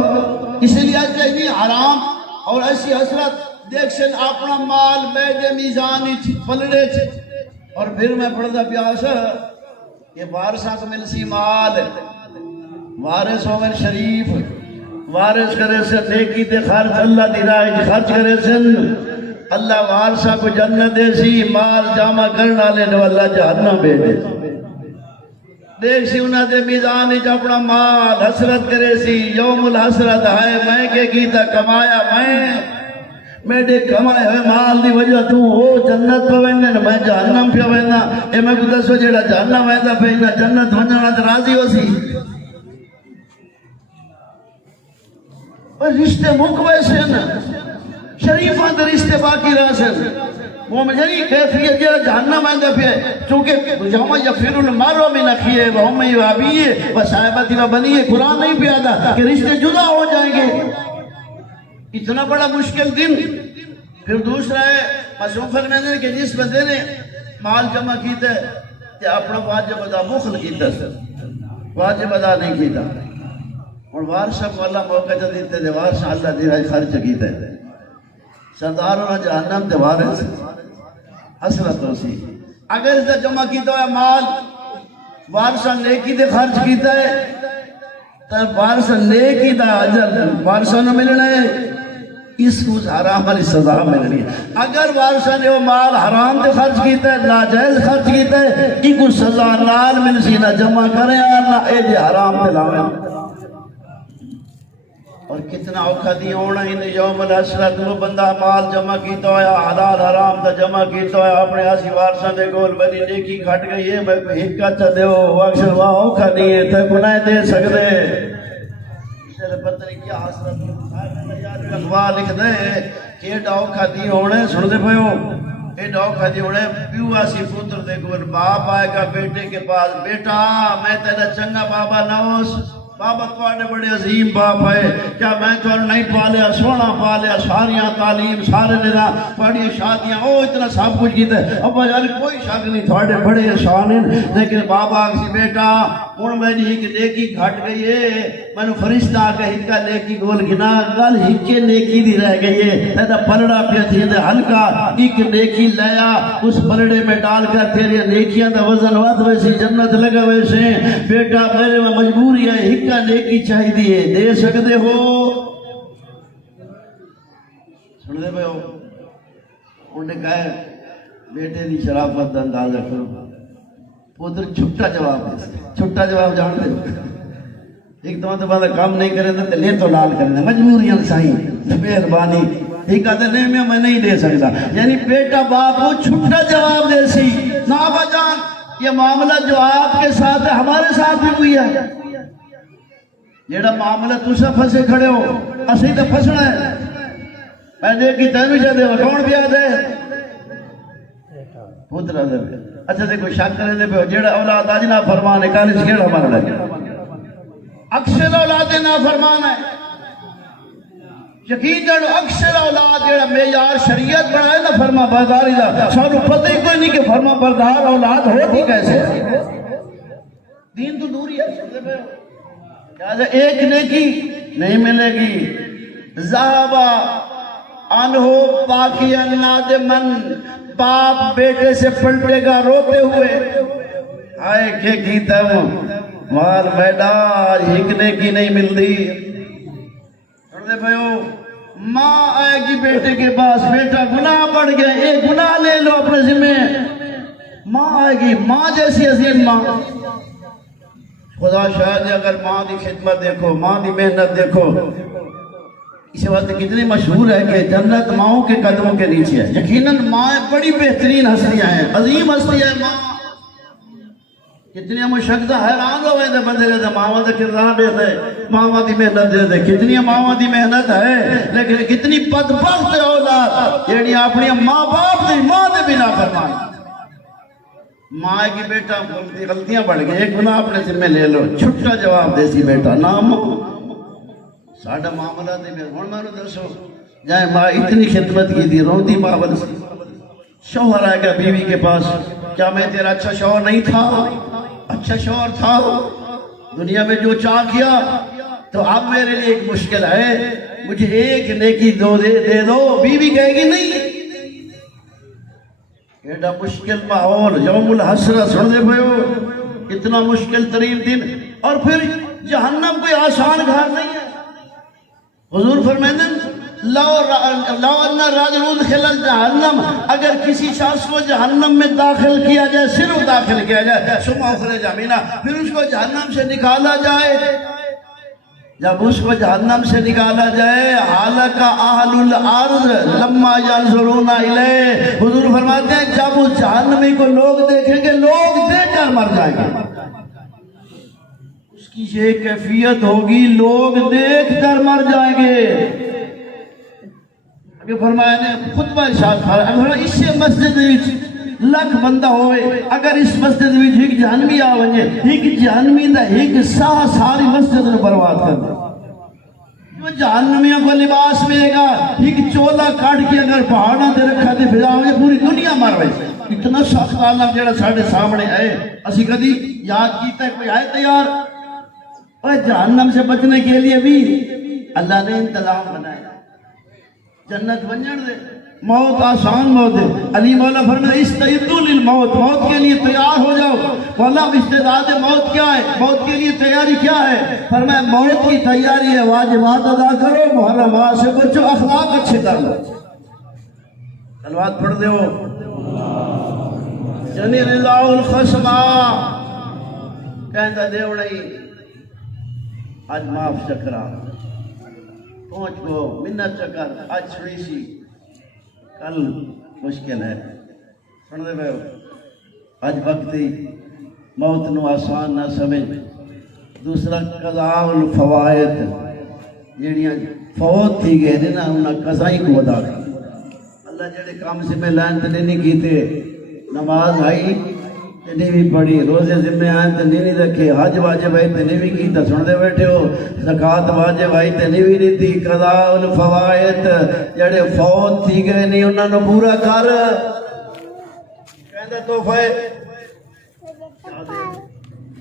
اس لیے آج جائیے حرام اور ایسی حسرت دیکھ سن اپنا مال میدے میزانی پلڑے چھے، اور پھر میں پڑھتا پیاس یہ وارثہ کو مل سی مال، وارث ہوئے شریف، وارث کرے سے نیکی تے خرچ اللہ دی راہ خرچ کرے سن، اللہ وارثہ کو جنت دے سی، مال جامع کرنا لینے والا جہنم بھیجے دیکھ سی انہاں دے میزان اچ اپنا مال حسرت کرے سی، یوم الحسرت ہے میں کے کیتا کمایا میں کمائے ہوئے مال دی وجہ تو وہ جنت پہ ویندے میں جہنم پہ ویندہ، اے میں کو دسو جیڑا جہنم ویندہ پہ جنت ونجنا تے راضی ہو سی؟ رشتے مک ویسے نا شریفان تے رشتے باقی رہ سن، وہ مجھے کیفیت جیڑا جہنم آئندہ پہ ہے، چونکہ یوم یفر المرء من اخیہ وام وابیہ وصاحبتہ وبنیہ، قرآن نہیں پہ آتا کہ رشتے جدا ہو جائیں گے، اتنا بڑا مشکل دن۔ پھر دوسرا ہے معصوم فرماتے ہیں کہ جس بندے نے مال جمع کیتا ہے تے اپنا واجب ادا بخل کیتا ہے، واجب ادا نہیں کیتا، اور وارثہ کو اللہ موقع دیتے تھے، وارثہ اللہ دی راہ خرچ کیتا ہے، سرداروں نے جہنم تے وارث حسرت ہو سی۔ اگر اس نے جمع کیتا ہے مال وارثہ نیکی دے خرچ کیتا ہے تو وارثہ نیکی دا اجر وارثہ نہ ملنا ہے، اس کو حرام والی سزا ملنی ہے۔ اگر وارثہ نے وہ مال حرام دے خرچ کیتا ہے، ناجائز خرچ کیتا ہے، کی کو سزا نال مل سی، نہ جمع کریں نہ اے دے حرام دے لاؤں۔ اور کتنا اوکھا دی ہونا ہی نہیں، یوم الحسرت وہ بندہ مال جمع کیتا ہویا حلال حرام دا جمع کیتا ہویا اپنے آسی وارثاں دے گول بنی نیکی کھٹ گئی ہے، میں ہکا چا دیو واکشن وہاں اوکھا نہیں ہے تے گناہ دے سکدے، اس لئے پتہ نہیں کیا حسرت اخبار لکھ دے کہ ایڈا اوکھا دی ہونے سن دے پہو، ایڈا اوکھا دی ہونے پیو آسی پوتر دے گول باپ آئے گا بیٹے کے پاس، بیٹا میں تیرا چنگا بابا نہ ہوس، بابا تواڈے بڑے عظیم باپ ہے، کیا میں تو نہیں پالیا سونا پالیا، ساریاں تعلیم سارے نظام پڑھی شادیاں او اتنا سب کچھ کیتا ہے، ابا یار کوئی شک نہیں تواڈے بڑے احسان ہیں، لیکن بابا کسی بیٹا ہوں میری ایک نیکی گھٹ گئی ہے، مینو فرشتہ آ کے ہکا نیکی گول گنا گل ہکے نیکی دی رہ گئی ہے، تیرا پلڑا پیا تھی ہلکا ایک نیکی لیا اس پلڑے میں ڈال کر تیری نیکیاں دا وزن ود ویسی جنت لگا ویسے بیٹا میرے میں مجبوری ہے ہکا نیکی چاہی دیئے دے سکتے ہو؟ سن دے پہ ہو انہوں نے کہا بیٹے دی شرافت دا اندازہ کرو، پوتر چھٹا جواب دے، چھٹا جواب جان دے ایک تو بعد کام نہیں کرے تو لے تو لال کرنے مجبوریاں سائیں مہربانی ایک آدھے نہیں میں نہیں دے سکتا، یعنی بیٹا باپ کو چھٹا جواب دے سی نا بجان یہ معاملہ جو آپ کے ساتھ ہے ہمارے ساتھ بھی ہوئی ہے، جیڑا معاملہ تُسا پھنسے کھڑے ہو اسی تو پھنسنا ہے، میں دیکھ کی تینو چاہ دے کون بھی آدھے پوترہ دے اچھا سے کوئی شک کرنے پہ ہو جیڑا اولاد آج نہ فرمانے کالی سے کیڑا مر لگے اکثر اولاد نہ فرمان ہے، یقین جانو اکثر اولاد جیڑا معیار شریعت بنائے نہ فرما برداری دا سانو پتہ ہی کوئی نہیں کہ فرما بردار اولاد ہوتی کیسے دین تو دوری ہے کیا ایک نیکی نہیں ملے گی ذہبہ انہو باقی نادمن باپ بیٹے سے پلٹے گا روتے ہوئے آئے کہ کیتا ہوں مال میڈار ہکنے کی نہیں مل دی سنتے بھائیو ماں آئے گی بیٹے کے پاس بیٹا گناہ بڑھ گیا ایک گناہ لے لو اپنے ذمہ ماں آئے گی ماں جیسی عظیم ماں خدا شاید اگر ماں دی خدمت دیکھو ماں دی محنت دیکھو اس وقت کتنی مشہور ہے کہ جنت ماؤں کے قدموں کے نیچے ہے، یقیناً ماں بڑی بہترین ہستیاں ہیں، عظیم ہستیاں ہیں ماں، کتنی مشکلہ حیران ہو گئے تھے بندے رہتے ماں دے کردار دے دے ماں دی محنت دے دے کتنی ماں دی محنت ہے لیکن کتنی بدبخت اولاد جیڑی اپنی ماں باپ دی ماں دے بنا فرمائیں ماں کی بیٹا غلطیاں بڑھ گئی ایک گناہ اپنے ذمہ لے لو چھٹا جواب دے سی بیٹا نام ساڑھا معاملہ دے میں ہون میں نے درسو جائے ماں اتنی خدمت کی تھی روندی ماں بلس شوہر آئے گا بیوی کے پاس کیا میں تیرا اچھا شوہر نہیں تھا اچھا شوہر تھا دنیا میں جو چاہ کیا تو اب میرے لئے ایک مشکل ہے مجھے ایک نیکی دے دو بیوی کہے گی نہیں ایڈا مشکل ماحول یوم الحسرہ سن دے بھائیو اتنا مشکل ترین دن اور پھر جہنم کوئی آسان گھر نہیں ہے حضور فرمائیں لو ان راجل ادخل جہنم اگر کسی شخص کو جہنم میں داخل کیا جائے صرف داخل کیا جائے ثم اخرج منہا پھر اس کو جہنم سے نکالا جائے جب اس کو جہنم سے نکالا جائے حالک اہل الارض لما ینظرون الیہ حضور فرماتے ہیں جب اس جہنمی کو لوگ دیکھیں گے لوگ دیکھ کر مر جائیں گے اس کی یہ کیفیت ہوگی لوگ دیکھ کر مر جائیں گے کہ فرمایا نے خطبہ ارشاد فرمایا اس سے مسجد وچ لکھ بندہ ہوئے اگر اس مسجد وچ ایک جہنمی آ ونجے ایک جہنمی دا ایک ساہ ساری مسجد نے برباد کر دے جو جہنمیوں کو لباس ملے گا ایک چولا کاٹ کے اگر پہاڑاں دے رکھا دے پھر آوے پوری دنیا مر رہے اتنا سخت عالم جڑا ساڑھے سامنے آئے اسی کدی یاد کیتا ہے کوئی آئے تیار اور جہنم سے بچنے کے لیے بھی اللہ نے انتظام بنایا جنت بنجن دے موت آسان موت ہے علی مولا فرمائے استعدوا للموت موت کے لیے تیار ہو جاؤ مولا استعداد موت کیا ہے موت کے لیے تیاری کیا ہے فرمائے موت کی تیاری ہے واجبات ادا کرو محرمات سے بچو اخلاق اچھے کر لو صلوات پڑھ دے ہو جنی رضا الخصمہ کہندہ دیو نہیں آج معاف چکرا پہنچ گو منت چکر آج چھوڑی سی کل مشکل ہے سن دے بھائیو آج وقتی موت نو آسان نہ سمجھ دوسرا قضاء الفوائد جیڑیاں فوت تھی گئے دینا انہاں قضائی کو ادا کی اللہ جڑے کام سے میں لائن تے نہیں کیتے نماز آئی تے نہیں بھی پڑھی روزے ذمہ آئے تے نہیں رکھے حج واجب آئی تے نہیں بھی کیتا سن دے بیٹھے ہو زکاة واجب آئی تے نہیں بھی نہیں تھی قضاء الفوائد جڑے فوت تھی گئے نہیں انہاں نو پورا کر کہندہ تحفہ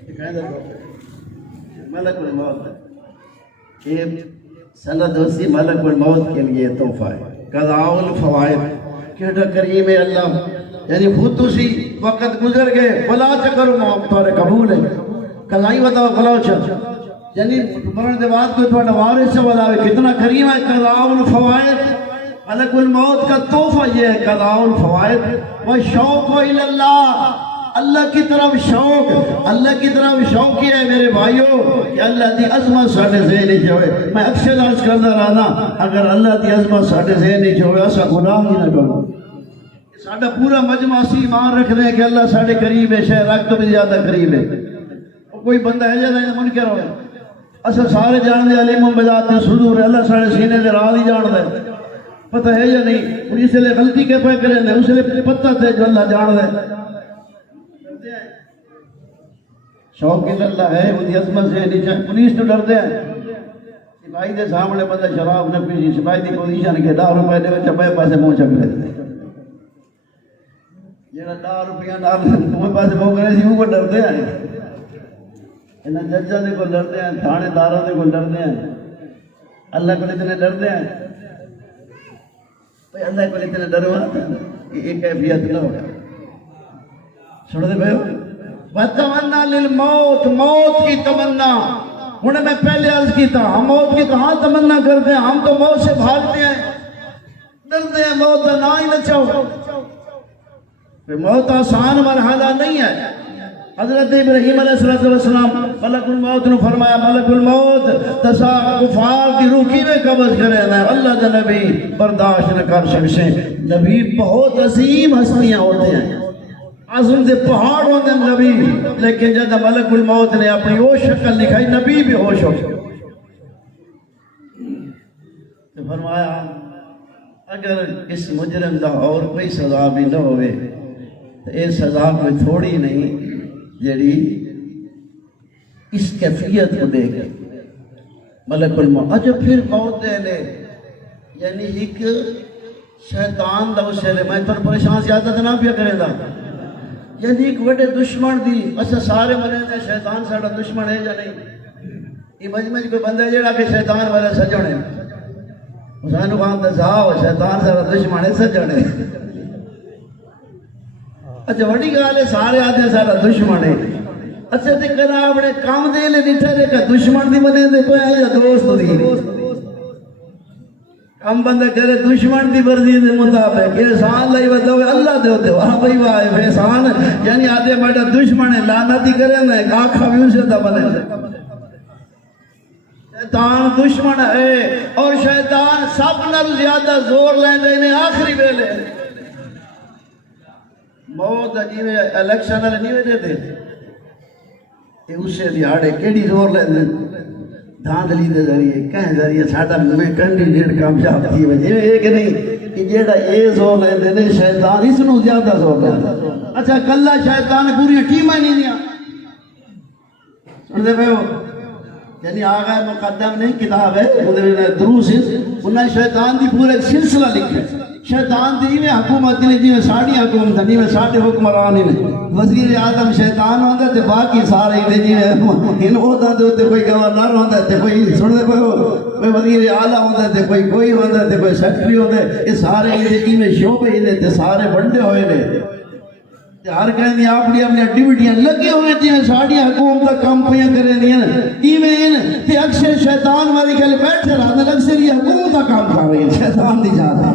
کہندہ تحفہ ملک الموت یہ سند اسی ملک الموت کے لیے تحفہ ہے قضاء الفوائد کہ کریم اللہ یعنی خود اسی وقت گزر گئے بلا چکر تمہارے قبول ہے قضائی بتاؤ بلاؤ چل یعنی مرن دے بعد کوئی تھوڑا وارث سے بلاوے کتنا کریم ہے قضاء الفوائد ملک الموت کا تحفہ یہ ہے قضاء الفوائد وشوق الی اللہ اللہ کی طرف شوق اللہ کی طرف شوق یہ ہے میرے بھائیوں کہ اللہ دی عظمت ساڈے ذہن وچ ہوئے میں اکثر عرض کردا رہنا اگر اللہ دی عظمت ساڈے ذہن وچ ہوئے اسا گناہ ہی نہ کرو ساڈا پورا مجمع اسی ایمان رکھدے ہیں کہ اللہ ساڈے قریب ہے شاید رکھ تو بھی زیادہ قریب ہے کوئی بندہ ہے جڑا منکر ہوئے اسا سارے جانتے علیم بجاتے صدور اللہ ساڈے سینے دے راز ہی جاندا ہے پتہ ہے یا نہیں اور اس لیے غلطی کے پہ کریں اس لیے پتہ تھے جو اللہ جاندا ہے شوق اللہ ہے وہ عظمت سے نیچے پولیس تو ڈرتے ہیں سپاہی دے سامنے بندہ شراب نہ پیسی سپاہی دی پوزیشن کے 10 روپے دے وچ بے پاسے منہ چک لے جڑا 10 روپیہ نال منہ پاسے منہ کرے سی وہ ڈرتے ہیں انہاں ججاں دے کول ڈرتے ہیں تھانے داراں دے کول ڈرتے ہیں اللہ کو اتنے ڈرتے ہیں بھئی اللہ کو اتنے ڈروا یہ کیفیت نہ ہوگا سن دے بھائیو وَتَمَنَّا لِلْمَوْتِ موت کی تمنا انہیں میں پہلے عرض کی تھا ہم موت کی کہاں تمنا کرتے ہیں ہم تو موت سے بھاگتے ہیں ڈرتے ہیں موت کا نہ ہی نہ چاہو موت آسان مرحلہ نہیں ہے حضرت ابراہیم علیہ السلام ملک الموت نے فرمایا ملک الموت تسا کفار کی روکی میں قبض کرے نا اللہ کا نبی برداشت نہ کر سکتے نبی بہت عظیم ہستیاں ہوتے ہیں عظم دے پہاڑ ہوتے ہیں نبی لیکن جب ملک الموت نے اپنی وہ شکل لکھائی نبی بھی ہوش ہو تو فرمایا اگر اس مجرم دا اور کوئی سزا بھی نہ ہوئے تو یہ سزا کوئی تھوڑی نہیں جڑی اس کیفیت کو دے گئے ملک الموت اچھا پھر موت دے لے یعنی ایک شیطان دا اسے لے میں تو پریشان زیادہ تو نہ پیا کرے دا یعنی ایک وڈے دشمن دی اچھا سارے منے دے شیطان ساڑا دشمن ہے یا نہیں یہ مجمع کوئی بندہ ہے جڑا کہ شیطان والا سجن ہے حسین خان تے صاحب شیطان ساڑا دشمن ہے سجن ہے اچھا وڈی گل ہے سارے آدھے ساڑا دشمن ہے اچھا تے کنا اپنے کام دے لے نیٹھے دے کہ دشمن دی بنے دے کوئی ہے یا دوست دی ہم بندہ کرے دشمن دی مرضی دے مطابق احسان لائی بتاؤ اللہ دے ہوتے ہاں بھائی واہ احسان یعنی آدھے میڈا دشمن ہے لعنت ہی کرے نا ایک آنکھا بھی اسے دا بنے سے شیطان دشمن ہے اور شیطان سب نل زیادہ زور لیندے انہیں آخری بیلے موت جیوے الیکشن والے نہیں وجہ دے یہ اسے دیہاڑے کیڑی زور لیندے دھاندلی دے ذریعے کہیں ذریعے ساڑھا میں کینڈیڈیٹ کامیاب تھی وجہ ایک نہیں کہ جیڑا یہ زور لیندے نے شیطان اس نو زیادہ زور لیندے اچھا کلہ شیطان پوری ٹیمہ نہیں دیا سن دے پہ ہو یعنی آگا مقدم نہیں کتاب ہے دروس انہیں شیطان دی پورا ایک سلسلہ لکھے شیطان دی میں حکومت نہیں جی میں ساڑھی حکومت نہیں میں ساڑھے حکمران ہی نہیں وزیر اعظم شیطان ہوندے تے باقی سارے ہی جی میں ان عہدہ دے ہوتے کوئی گورنر ہوندے تے کوئی سن دے کوئی وزیر اعلیٰ ہوندے تے کوئی ہوندے تے کوئی سیکٹری ہوندے یہ سارے ہی میں شعبے ہی تے سارے بڑھے ہوئے نے ہر کہیں دی اپنی اپنی ایکٹیویٹیاں لگے ہوئے تھے ساڑھی حکومت کمپنیاں کریں دیا ایویں تے اکثر شیطان والی گل بیٹھے رہا تھا اکثر یہ حکومت کا کام کھا رہی ہے شیطان دی جا رہا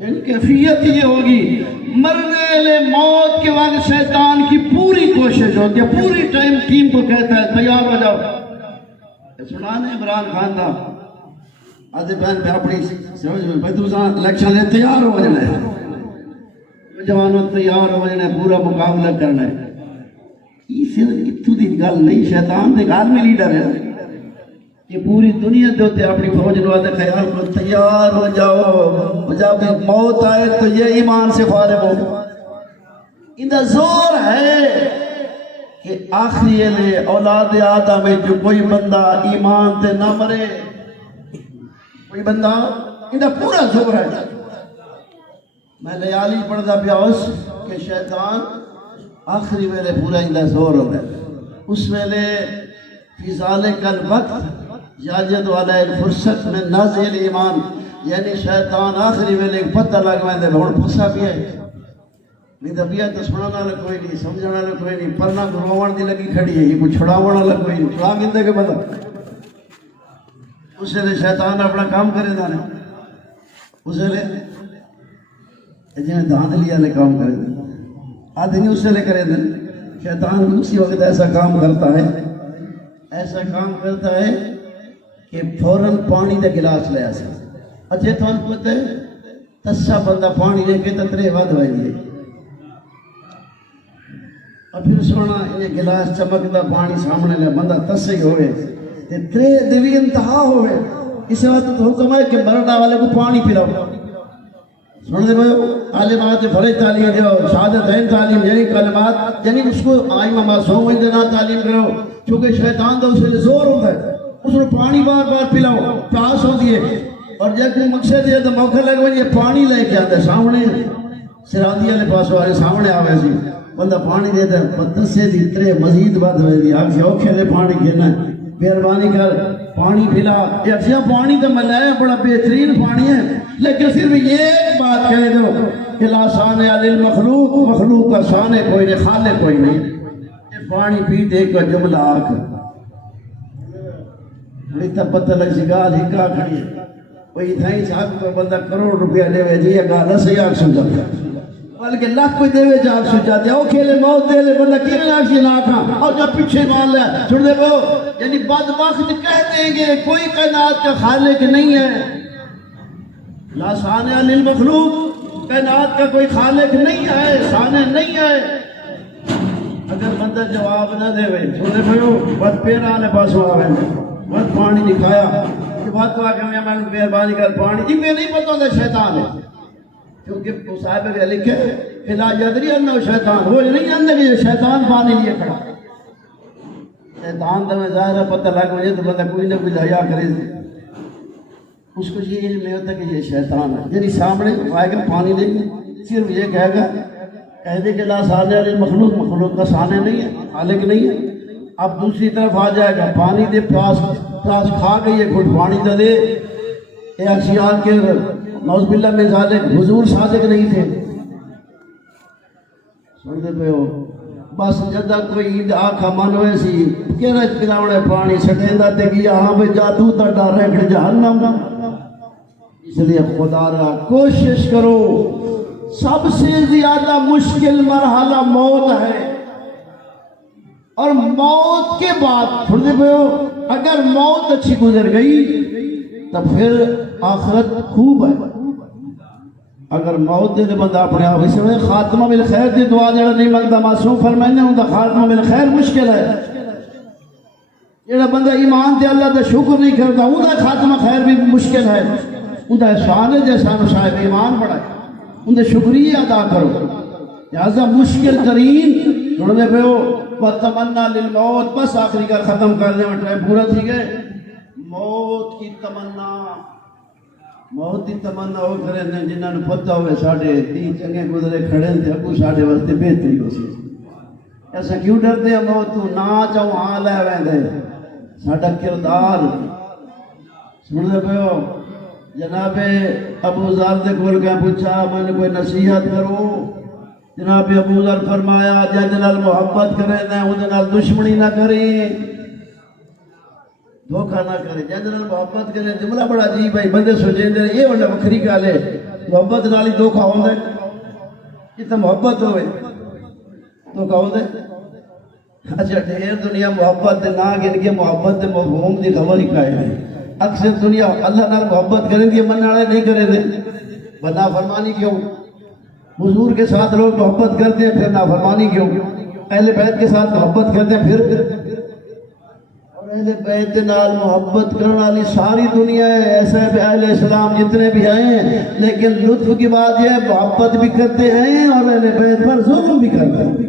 ان کیفیت یہ ہوگی مرنے لے موت کے وقت شیطان کی پوری کوشش ہوتی ہے پوری ٹیم کو کہتا ہے تیار ہو جاؤ سنانے عمران خان تھا آدھے بہن پہ اپنی سمجھ میں بھائی دوسرا الیکشن لے تیار ہو جانا ہے جوانوں تیار ہو جانا ہے پورا مقابلہ کرنا ہے یہ صرف اتھو دی گل نہیں شیطان دے عالمی لیڈر ہے یہ پوری دنیا دے ہوتے اپنی فوج نو آدھے خیال کو تیار ہو جاؤ جب موت آئے تو یہ ایمان سے فارغ ہو اندھا زور ہے کہ آخری لے اولاد آدم میں جو کوئی بندہ ایمان تے نہ مرے کوئی بندہ اندھا پورا زور ہے میں لیالی پڑھتا پیا اس کہ شیطان آخری ویلے پورا اندہ زور ہوتا ہے اس ویلے فی ذالک الوقت یاجد علیہ الفرصت من نازل ایمان یعنی شیطان آخری ویلے پتہ لگوائیں دے لوڑ پھسا بھی ہے نہیں طبیعت تو سننا والا کوئی نہیں سمجھنا والا کوئی نہیں پرنا گروان دی لگی کھڑی ہے یہ کوئی چھڑاوڑ والا کوئی نہیں چھڑا گندے کے پتہ اس ویلے شیطان اپنا کام کرے دا نہیں اس ویلے جنہیں دھاندلی والے کام کرے دا آدھے نہیں اس ویلے کرے دا شیطان بھی اسی وقت ایسا کام کرتا ہے کہ فوراً پانی دا گلاس لے آسا اچھے تو ان کو تے تسا بندہ پانی لے کے تترے واد ہوئے دیئے اور پھر سونا انہیں گلاس چمکتا پانی سامنے لے بندہ تسے ہوئے ترے دیوی انتہا ہوئے اس وقت تو حکم ہے کہ مرنا والے کو پانی پلاؤ سن دے بھائیو عالمات فرج تعلیم دیو شہادتین تعلیم یعنی کلمات یعنی اس کو آئمہ معصوم اندنا تعلیم کرو چونکہ شیطان تو اس لئے زور ہوتا ہے اس کو پانی بار بار پلاؤ پیاس ہو دیئے اور جب کوئی مقصد ہے تو موقع لگو یہ پانی لے کے آتا ہے سامنے سرادی والے پاس والے سامنے آوے سی بندہ پانی دے دے پتس سے دی ترے مزید بات ہوئے دی آگ سے اوکھے لے پانی کہنا ہے مہربانی کر پانی پھلا یہ اکثر پانی تو ملائے بڑا بہترین پانی ہے لیکن صرف یہ ایک بات کہہ دو کہ لا سانے علی المخلوق مخلوق کا سانے کوئی نہیں خالق کوئی نہیں یہ پانی پی دے کا جملہ آکھ بڑی تب پتہ لگ سکال ہی کا کھڑی ہے وہی تھائیں صاحب کو بندہ کروڑ روپیہ لے وے جی اگا لسے آگ سن جاتا بلکہ لاکھ کوئی دے وے جاگ سن جاتے او کھیلے موت دے لے بندہ کیوں نہ آگ سے نہ کھا اور جب پیچھے مان لے چھوڑ دے وہ یعنی بدبخت کہہ دیں گے کوئی کائنات کا خالق نہیں ہے لا سانع للمخلوق کائنات کا کوئی خالق نہیں ہے سانع نہیں ہے اگر بندہ جواب نہ دے وے چھوڑ دے بھائیو بد پیر آنے پاسو آوے بد پانی دکھایا بات تو آگے میں مہربانی کر پانی جی میں نہیں پتا ہوتا شیطان ہے کیونکہ صاحب نے لکھے فلا یدری انہو شیطان وہ نہیں اندر کہ شیطان پانی لیے کھڑا شیطان تو میں ظاہرہ پتہ لگ مجھے تو بندہ کوئی نہ کوئی حیا کرے اس کو یہ علم نہیں ہوتا کہ یہ شیطان ہے یعنی سامنے آئے گا پانی دے گا صرف یہ کہے گا کہہ دے کہ لا سانع للمخلوق مخلوق کا سانع نہیں ہے خالق نہیں ہے اب دوسری طرف آ جائے گا پانی دے پیاس کھا گئی ہے گھٹ پانی تو دے اے اکشیان کے نوز باللہ میں ذالک حضور صادق نہیں تھے سن دے پہ ہو بس جدہ کوئی آنکھا من ہوئے سی کہ رج پلاوڑے پانی سٹیندہ تے گیا ہاں بے جاتو تا ڈر رکھ جہنم اس لیے خدا رہا کوشش کرو سب سے زیادہ مشکل مرحلہ موت ہے اور موت کے بعد چھوڑ دے پہ ہو اگر موت اچھی گزر گئی تو پھر آخرت خوب ہے اگر موت دے بندہ اپنے آپ اسے میں خاتمہ بالخیر دی دعا جڑا نہیں مانگتا معصوم فرمائنے ہوں خاتمہ بالخیر مشکل ہے جڑا بندہ ایمان دے اللہ دا شکر نہیں کرتا ہوں دا خاتمہ خیر بھی مشکل ہے ہوں دا احسان جیسا صاحب ایمان بڑھائے ہوں دا شکریہ ادا کرو لہذا مشکل ترین جڑنے پہ ہو وَتَمَنَّا لِلْمَوْتِ بس آخری کا ختم کر دیں ٹائم پورا تھی گئے موت کی تمنا موت کی تمنا ہو کریں جنہاں نے پتہ ہوئے ساڑھے تین چنگے گزرے کھڑے تھے ابو ساڑھے واسطے بہتری ہو سی ایسا کیوں ڈرتے ہیں موت تو نہ چاہوں حال ہے ویندے ساڑھا کردار سننے پہ ہو جناب ابو ذر دے کول کیا پوچھا میں نے کوئی نصیحت کرو جناب ابو ذر فرمایا جنال محبت کریں نہ جنال دشمنی نہ کریں دھوکہ نہ کریں جنال محبت کریں جملہ بڑا عجیب ہے بندے سوچیں دے یہ والا بکری کالے محبت نالی دھوکہ ہوں دے کتنا محبت ہوئے دھوکہ ہوں دے اچھا ڈھیر دنیا محبت دے نہ گن کے محبت دے مفہوم دی خبر ہی کائے ہیں اکثر دنیا اللہ نال محبت کریں دی من نالے نہیں کریں دے بنا فرمانی کیوں حضور کے ساتھ لوگ محبت کرتے ہیں پھر نافرمانی کیوں اہل بیت کے ساتھ محبت کرتے ہیں پھر اور اہل بیت نال محبت کرنے والی ساری دنیا ہے ایسا ہے اہل اسلام جتنے بھی آئے ہیں لیکن لطف کی بات یہ ہے محبت بھی کرتے ہیں اور اہل بیت پر ظلم بھی کرتے ہیں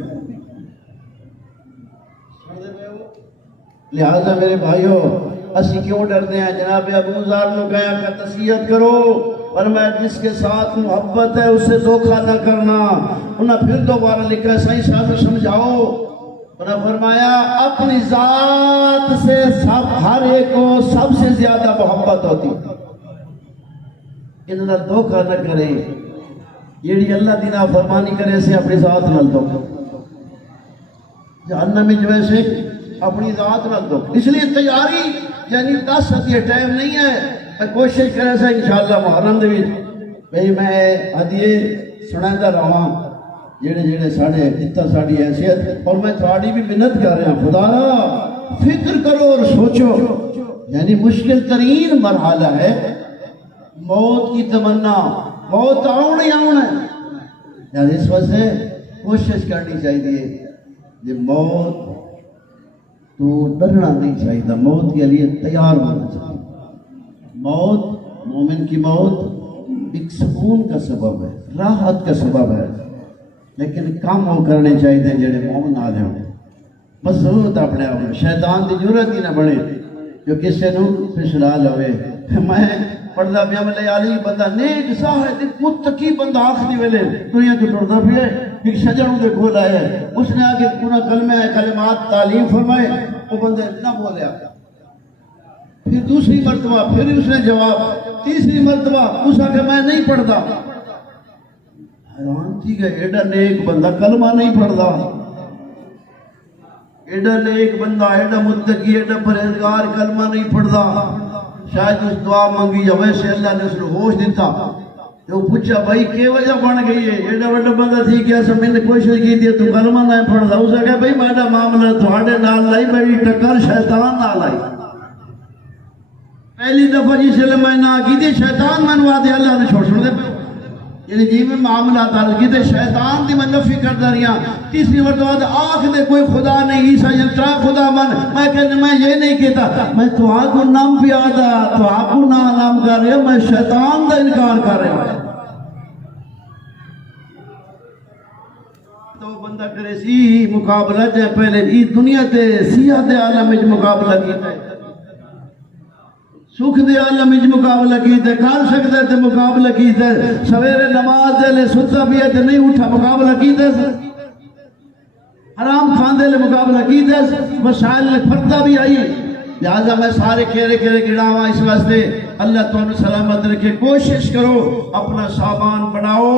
لہذا میرے بھائیو اسی کیوں ڈرتے ہیں جناب ابو ذر نے کہا کہ نصیحت کرو فرمایا جس کے ساتھ محبت ہے اسے دھوکہ نہ کرنا. انہاں پھر دوبارہ لکھا صحیح صاحب سمجھاؤ. انہاں فرمایا اپنی ذات سے ہر ایک کو سب سے زیادہ محبت ہوتی. انہاں دھوکہ نہ کرے. جیڑی اللہ دی نافرمانی کرے سے اپنی ذات نال دھوکہ. جہنم میں جو ہے اپنی ذات نال دھوکہ. اس لیے تیاری یعنی 10 ہدیے ٹائم نہیں ہے. کوشش کرے سے انشاءاللہ محرم دے وچ بھئی میں ہدیے سنائندا رہاں جڑے جڑے ساڈے اتنا ساڈی حیثیت. اور میں تھوڑی بھی منت کر رہا خدا فکر کرو اور سوچو. یعنی مشکل ترین مرحلہ ہے موت کی تمنا. موت آؤں ہی آؤں ہے. یعنی اس وجہ سے کوشش کرنی چاہیے کہ موت تو ڈرنا نہیں چاہیے. موت کے لیے تیار ہونا چاہیے. موت مومن کی موت ایک سکون کا سبب ہے, راحت کا سبب ہے. لیکن کام وہ کرنے چاہیے جڑے مومن آ جاؤ. بس ضرورت اپنے آپ میں شیطان کی ضرورت ہی نہ بڑے جو کسی نو پچھلا لوے. میں پڑھدا پیا میں علی بندہ نیک صاحب متقی بندہ آخری ویلے دنیا تو ٹردا پیا ایک شجر دے کول آیا. اس نے آ کے پورا کلمات تعلیم فرمائے. وہ بندے نہ بولیا. پھر دوسری مرتبہ پھر اس نے جواب. تیسری مرتبہ اس آ کے میں نہیں پڑھتا. حیران تھی گئے ایڈا نیک بندہ کلمہ نہیں پڑھتا. ایڈا نیک بندہ ایڈا متقی ایڈا پرہیزگار کلمہ نہیں پڑھتا. شاید اس دعا منگی یا ویسے اللہ نے اس نے ہوش دیتا. تو پوچھا بھائی کی وجہ بن گئی ہے. ایڈا بڑا بندہ تھی کہ ایسا میں نے کوشش کی تھی تو کلمہ نہیں پڑھتا. اس نے کہا بھائی میرا معاملہ تھوڑے نال لائی میری ٹکر شیطان نال آئی. پہلی دفعہ جس لئے میں نہ کی تھی شیطان منوا دے اللہ نے چھوڑ دے. یعنی جی میں معاملات آل کی تھے شیطان دی میں نفی کر دریاں. تیسری مرتبہ آنکھ دے کوئی خدا نہیں عیسیٰ یترا خدا من. میں کہتے میں یہ نہیں کہتا میں تو آنکھ کو نام پیادا تو آنکھ کو نام کر رہا میں شیطان دا انکار کر رہا. تو بندہ کرے سی مقابلہ جائے پہلے ای دنیا تے سیاہ دے عالم میں مقابلہ کیتا ہے. سکھ دے عالم وچ مقابلہ کیتے. کال سکتے تے مقابلہ کیتے. سویرے نماز دے لے ستا پیا تے نہیں اٹھا مقابلہ کیتے. حرام کھاندے لے مقابلہ کیتے. مسائل نے پھرتا بھی آئی. لہذا میں سارے کھیرے گڑاواں اس واسطے اللہ تعالیٰ سلامت رکھے. کوشش کرو اپنا سامان بناؤ.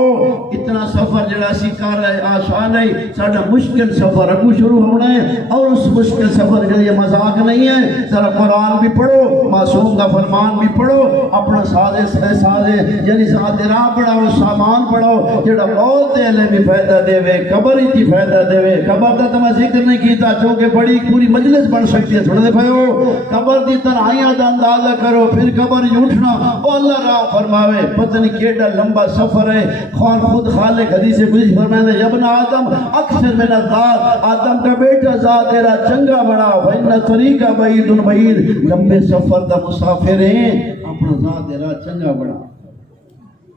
اتنا سفر جڑا سی کر رہے آسان ہے. ساڑھا مشکل سفر اگو شروع ہونا ہے. اور اس مشکل سفر کے لیے مذاق نہیں ہے. ذرا قرآن بھی پڑھو, معصوم کا فرمان بھی پڑھو, اپنا سازے یعنی ذات راہ پڑھاؤ, سامان پڑھاؤ جڑا موت دے لے بھی فائدہ دے وے, قبر ہی کی فائدہ دے وے. قبر دا تو میں ذکر نہیں کیتا چونکہ بڑی پوری مجلس بن سکتی ہے. سن دے پہو قبر دی تنہائیاں دا اندازہ کرو پھر قبر اٹھنا. او اللہ راہ فرماوے پتہ نہیں کیڑا لمبا سفر ہے. خود خالق حدیث قدسی فرمائے یا ابن آدم اکثر من الذات. آدم کا بیٹا ذات تیرا چنگا بنا. فإن طریقہ بعید بعید. لمبے سفر دا مسافر ہیں اپنا ذات تیرا چنگا بنا.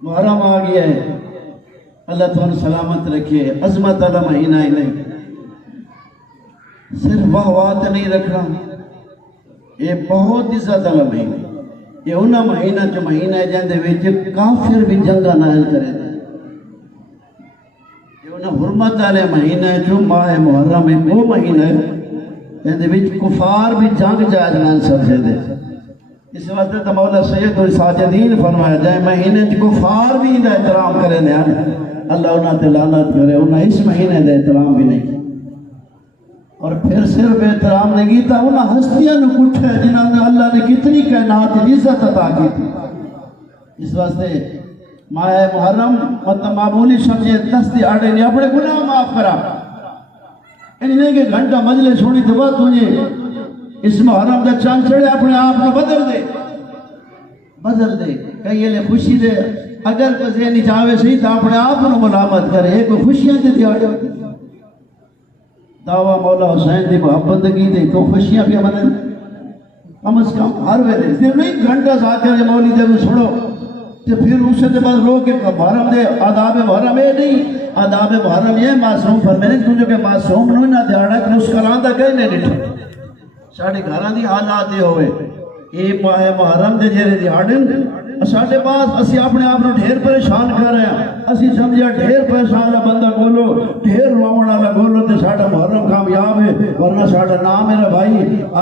محرم آ گیا ہے. اللہ تعالیٰ سلامت رکھے. عظمت والا مہینہ ہی نہیں. صرف واہ نہیں رکھنا. یہ بہت عزت والا مہینہ. یہ انہا مہینہ جو مہینہ ہے جن دے وچ کافر بھی جنگا نائل کرے دے. یہ انہا حرمت والے مہینہ ہے جو ماہ محرم ہے. وہ مہینہ ہے جن دے وچ کفار بھی جنگ جائز نائل سمجھے دے. اس واسطے تو مولا سید الساجدین فرمایا جائے مہینے جو کفار بھی انہا احترام کرے دے. اللہ انہا تے لعنت کرے. انہا اس مہینے دے احترام بھی نہیں. اور پھر صرف احترام نہیں کیتا انہاں ہستیاں نو کٹھے جنہاں نے اللہ نے کتنی کائنات عزت عطا کی تھی. اس واسطے ماہ محرم مطلب معمولی سمجھے 10 دیہاڑے نے اپنے گناہ معاف کرا. انہیں کہ گھنٹہ مجلس چھوڑی تو بات تجھے اس محرم کا چاند چڑھے اپنے آپ کو بدل دے کہیں یہ لے خوشی دے. اگر کوئی ذہنی چاہوے صحیح تو اپنے آپ کو ملامت کرے. کوئی خوشیاں دے دیاڑے دعویٰ مولا حسین دی محبت کی دے تو خوشیاں بھی ہمیں کم از کم ہر ویلے صرف نہیں گھنٹہ ساتھ کرے مولی دے وہ چھوڑو تو پھر اس سے بعد رو کے محرم دے آداب محرم ہے نہیں. آداب محرم یہ معصوم فرمینے کیونکہ کہ معصوم نہ دیاڑا کہ اس کلان دا کہیں نہیں ڈٹھا. ساڑھے گھران دی حالات یہ ہوئے اے ماہ محرم دے جڑے دیہاڑن ساڈے پاس اسی اپنے آپ کو ڈھیر پریشان کر رہے ہیں. اسی سمجھیا ڈھیر پیسہ والا بندہ کولو ڈھیر روان والا کولو تے ساڈا محرم کامیاب ہے. ورنہ ساڈا نام میرا بھائی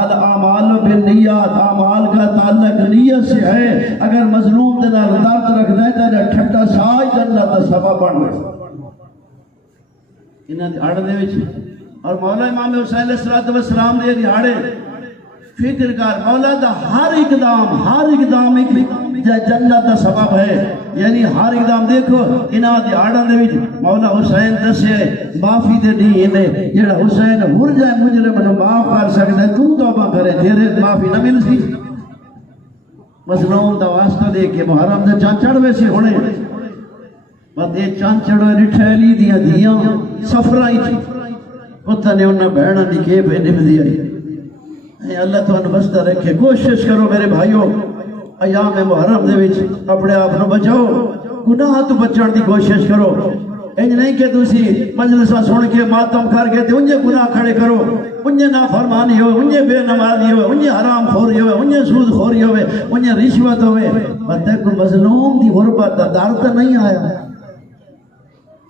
الاعمال بالنیات، اعمال کا تعلق نیت سے ہے. اگر مظلوم دے نال درد رکھ دے تے ٹھٹا ساج جنت دا سبب بن گئے انہاں دے اڑ دے وچ. اور مولا امام حسین علیہ السلام دے دیہاڑے فکر کر مولا دا ہر اقدام ایک جنت دا سبب ہے. یعنی ہر اقدام دیکھو انہاں دے آڑاں دے وچ مولا حسین دسے معافی دے دی نے جڑا حسین ہر جائے مجرم نو معاف کر سکدا ہے. تو توبہ کرے تیرے معافی نہ مل سی. مظلوم دا واسطہ دے کے محرم دے چانچڑ ویسے ہونے بس یہ چانچڑ رٹھیلی دیاں دیاں سفرائی تھی پتہ نے انہاں بہناں دی کے پہ نمدی آئی. اللہ تو بستہ رکھے. کوشش کرو میرے بھائیوں ایام محرم دے وچ اپنے آپ کو بچاؤ. گناہ تو بچن دی کوشش کرو. انج نہیں کہ تسی مجلسہ سن کے ماتم کر کے تے انجے گناہ کھڑے کرو، انجے نافرمانی ہوئے، انجے بے نمازی ہوئے، انجے حرام خوری ہوئے، انجے سود خوری ہوئے، انجے رشوت ہوئے. بندے کو مظلوم دی غربت دا درد نہیں آیا.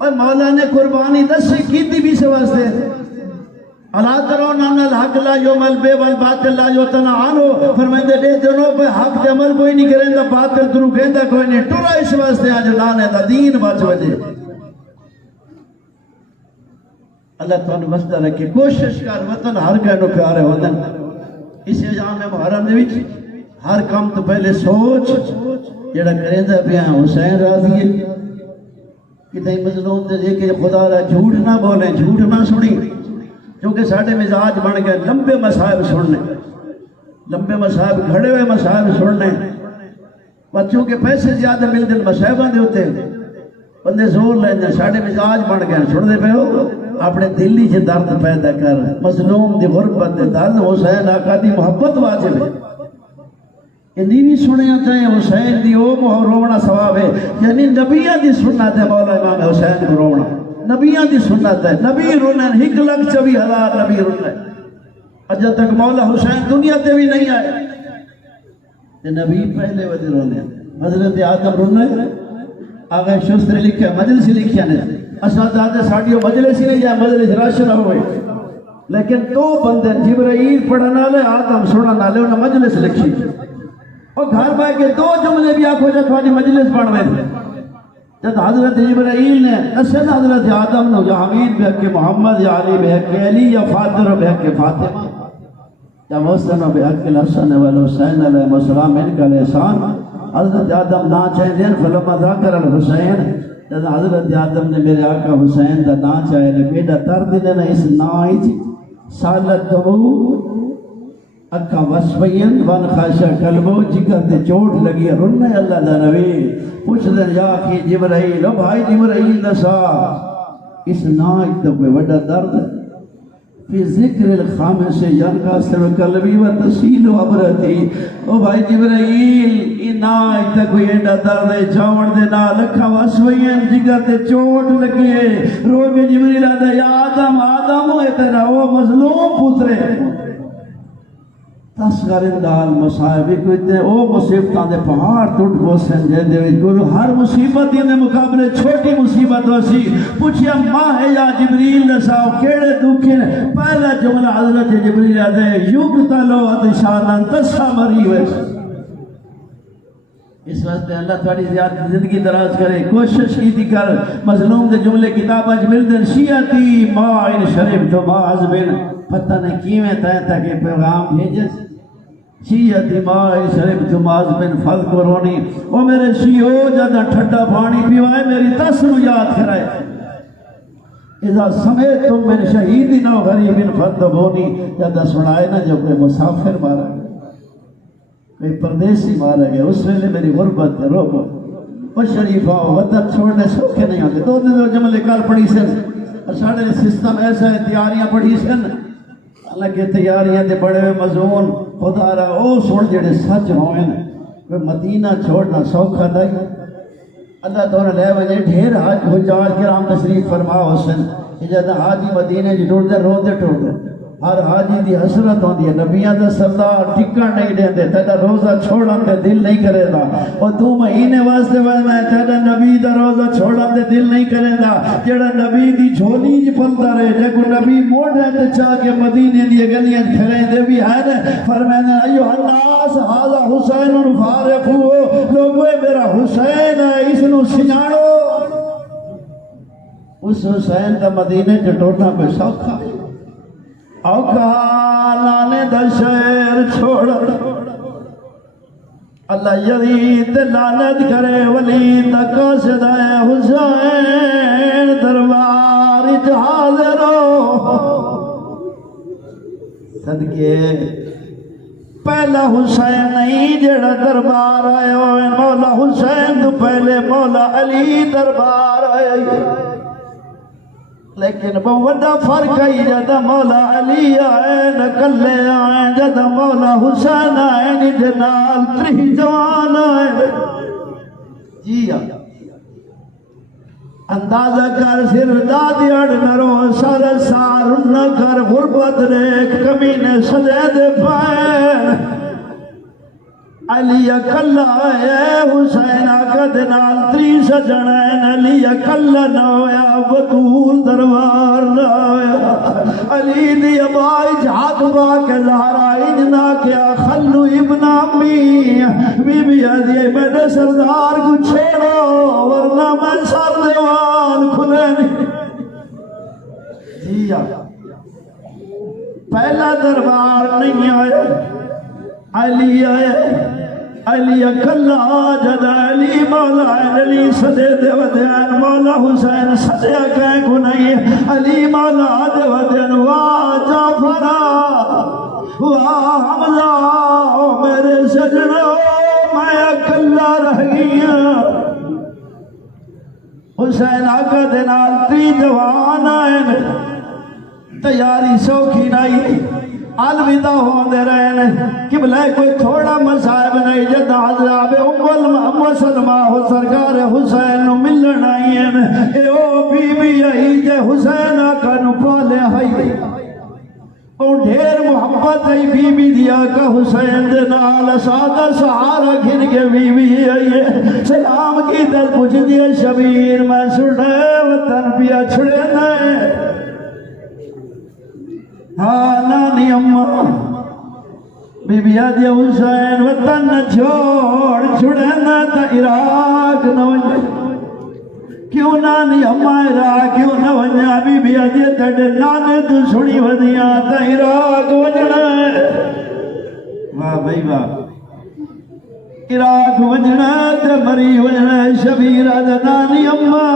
اور مولا نے قربانی دسی کیتی بھی سے واسطے اللہ ترون ان الحق لا یعمل بے والباطل لا یتنع عنہ. فرمائے دے جنوں پہ حق دے عمل کوئی نہیں کریں دا باطل ترو کہندا کوئی نہیں. ٹرا اس واسطے آج لانے دا دین بچ وجے. اللہ تعالی واسطہ رکھے. کوشش کر وطن ہر کہنو پیارے ہوندن. اس ایام محرم دے وچ ہر کام تو پہلے سوچ جڑا کریندا پیا حسین راضی ہے کہ مظلوم دے کہ خدا دا جھوٹ نہ بولیں، جھوٹ نہ سنی. کیونکہ ساڑھے مزاج بن گئے لمبے مسائب سننے، لمبے مسائب گھڑے ہوئے مسائب سننے. بچوں کے پیسے زیادہ مل دن مسائبہ دے ہوتے بندے زور لیندے. ساڑھے مزاج بن گئے سن دے پہ ہو اپنے دلی سے درد پیدا کر. مظلوم دی غربت دے درد حسین آقا دی محبت واجب ہے. یہ نیوی سنے آتا ہے حسین دی او رونا ثواب ہے. یعنی نبیہ دی سنت ہے مولا امام حسین کو رونا. نبیان دی سنت ہے. نبی رونن 1,24,000 نبی رونن. اجا تک مولا حسین دنیا تے بھی نہیں آئے تے نبی پہلے وجہ رونے. حضرت آدم رونن آگے شستر لکھے مجلس لکھیا نے اساتذہ ساڑیوں مجلس ہی نہیں جائے مجلس رش نہ ہوئے. لیکن دو بندے جبرائیل پڑھنا لے آدم سننا لے انہیں مجلس لکھی. اور گھر بائے کے دو جملے بھی آنکھو جا تھوڑی مجلس پڑھوے تھے. جب حضرت جبرائیل نے نسل حضرت آدم نے یا حمید بے حق محمد یا علی بے حق علی یا فاطر بے حق فاطمہ یا محسن بے حق الحسن والحسین علیہ السلام ان کا لحسان. حضرت آدم نا چاہے دین فلما ذاکر الحسین. جب حضرت آدم نے میرے آقا حسین دا نا چاہے لگے دا ترد نے اس نا ہی تھی سالت دبو اکا وسوین ون خاشا قلبو جگر تے چوٹ لگی رنہ اللہ دا نبی. پوچھ دن یا کی جبرائیل او بھائی جبرائیل دسا اس نائی تو کوئی وڈا درد فی ذکر الخامس ینکاسر قلبی و تسیل و عبرتی. او بھائی جبرائیل ای نائی تو کوئی ایڈا درد چاون دے نا لکھا وسوین جگر تے چوٹ لگی ہے. رو کے جبرائیل آدھا یا آدم آدم ہوئے تیرا او مظلوم پترے تصغر اندال مصائبی کو اتنے او مصیبتان دے پہاڑ ٹوٹ بوسن جے دے گرو ہر مصیبت دے مقابلے چھوٹی مصیبت ہوسی. پوچھیا ماں ہے یا جبریل نساؤ کیڑے دکھیں. پہلا جملہ حضرت جبریل آدھے یقتلو ادشانن تسا مری ہوئے. اس واسطے اللہ تھوڑی زیادہ زندگی دراز کرے. کوشش کی تھی کر مظلوم دے جملے کتاب اج ملدن شیعتی ماعن شریف تو معذبین پتہ نہیں کیویں تائیں تاکہ پیغام بھیجس. شیعتی ماعن شریف تو معذبین فض کرونی. او میرے شیعو جدہ ٹھٹا پانی پیوائے میری تسنو یاد کرائے. اذا سمیتم من شہیدین و غریبین فدبونی. جدہ سنائے نا جو کوئی مسافر مارا گیا کوئی پردیسی مارا گیا اس ویلے میری غربت روکو. وہ شریفہ وطن چھوڑنے سوکھے نہیں ہوتے. دو جملے کال پڑھی سن اور ساڑھے سسٹم ایسا ہے تیاریاں پڑھی سن. حالانکہ تیاریاں دے بڑے مضمون خدا رہا او سن جڑے سچ ہوئے. کوئی مدینہ چھوڑنا سوکھا نہیں. اللہ تعالیٰ لے وجہ ڈھیر حج کرام تشریف فرما حسن. جب حاجی مدینہ جی ٹوڑ دے رو دے ٹوڑ دے ہر حاجی دی حسرت ہوندی ہے نبیاں دا سردار ٹکن نہیں دیندے تیرا روزہ چھوڑن دے دل نہیں کرے دا اور تو مہینے واسطے وینا ہے تیرا نبی دا روزہ چھوڑن دے دل نہیں کرے دا جڑا نبی دی جھولی ج پلدا رہے جے کو نبی موڑے تے چا کے مدینے دی گلیاں پھرے دے بھی ہے نا فرمایا ایھا الناس ھذا حسین فارقو لوگو میرا حسین ہے اس نو سناڑو اس حسین دا مدینے چ ٹوٹنا کوئی سوکھا اوکھا لانے دا شہر چھوڑ اللہ یزید لعنت کرے ولید دا قاصد ہے حسین دربار وچ حاضر ہو صدقے پہلا حسین نہیں جڑا دربار آئے ہوئے مولا حسین تو پہلے مولا علی دربار آئے لیکن بہت فرق ہے جدا مولا علی آئے نکلے آئے جدا مولا حسین آئے نجنال تری جوان آئے جی اندازہ کر سر دادی اڑ نرو سر سار نہ کر غربت ریک کمینے سجے دے پائے علی اکلا ہے حسین آقا دنال تری سجنین علی اکلا نہ ہویا بطول دربار نہ ہویا علی دی ابائی جھات باک زہرہ اجنا کیا خلو ابن امی بی بی عدی میں سردار کو چھیڑو ورنہ میں سر دیوان کھلے نہیں جی پہلا دربار نہیں آئے علی آئے علی اکلا جد علی مولا علی صدے دے ودین مولا حسین صدے کہیں کو نہیں علی مولا دے ودین واہ جعفرہ واہ حمزہ میرے سجنوں میں اکلا رہ گیا حسین آقا دنال تری جوان آئے تیاری سوکھی نہیں الوداع ہوندے رہے قبلہ کوئی تھوڑا مصائب نہیں جدا حضراب ام سلمہ ہو سرکار حسین نو ملن آئی ہیں اے او بی بی آئی جے حسین آقا نو پالے آئی او ڈھیر محبت آئی بی بی دیا کا حسین دے نال سادہ سہارا گھن کے بی بی آئی ہے سلام کی دل پوچھ دیا شبیر میں سڑے وطن پیا چھڑے نئے ہاں نانی اممہ بی بی آدھی حسین وطن چھوڑ چھڑنا تا عراق نہ ونجا کیوں نانی اممہ عراق کیوں نہ ونجا بی بی آدھی تڑے نانے تو سڑی ودیاں تا عراق ونجنا واہ بھائی واہ عراق ونجنا تا مری ونجنا شبیر آدھا نانی اممہ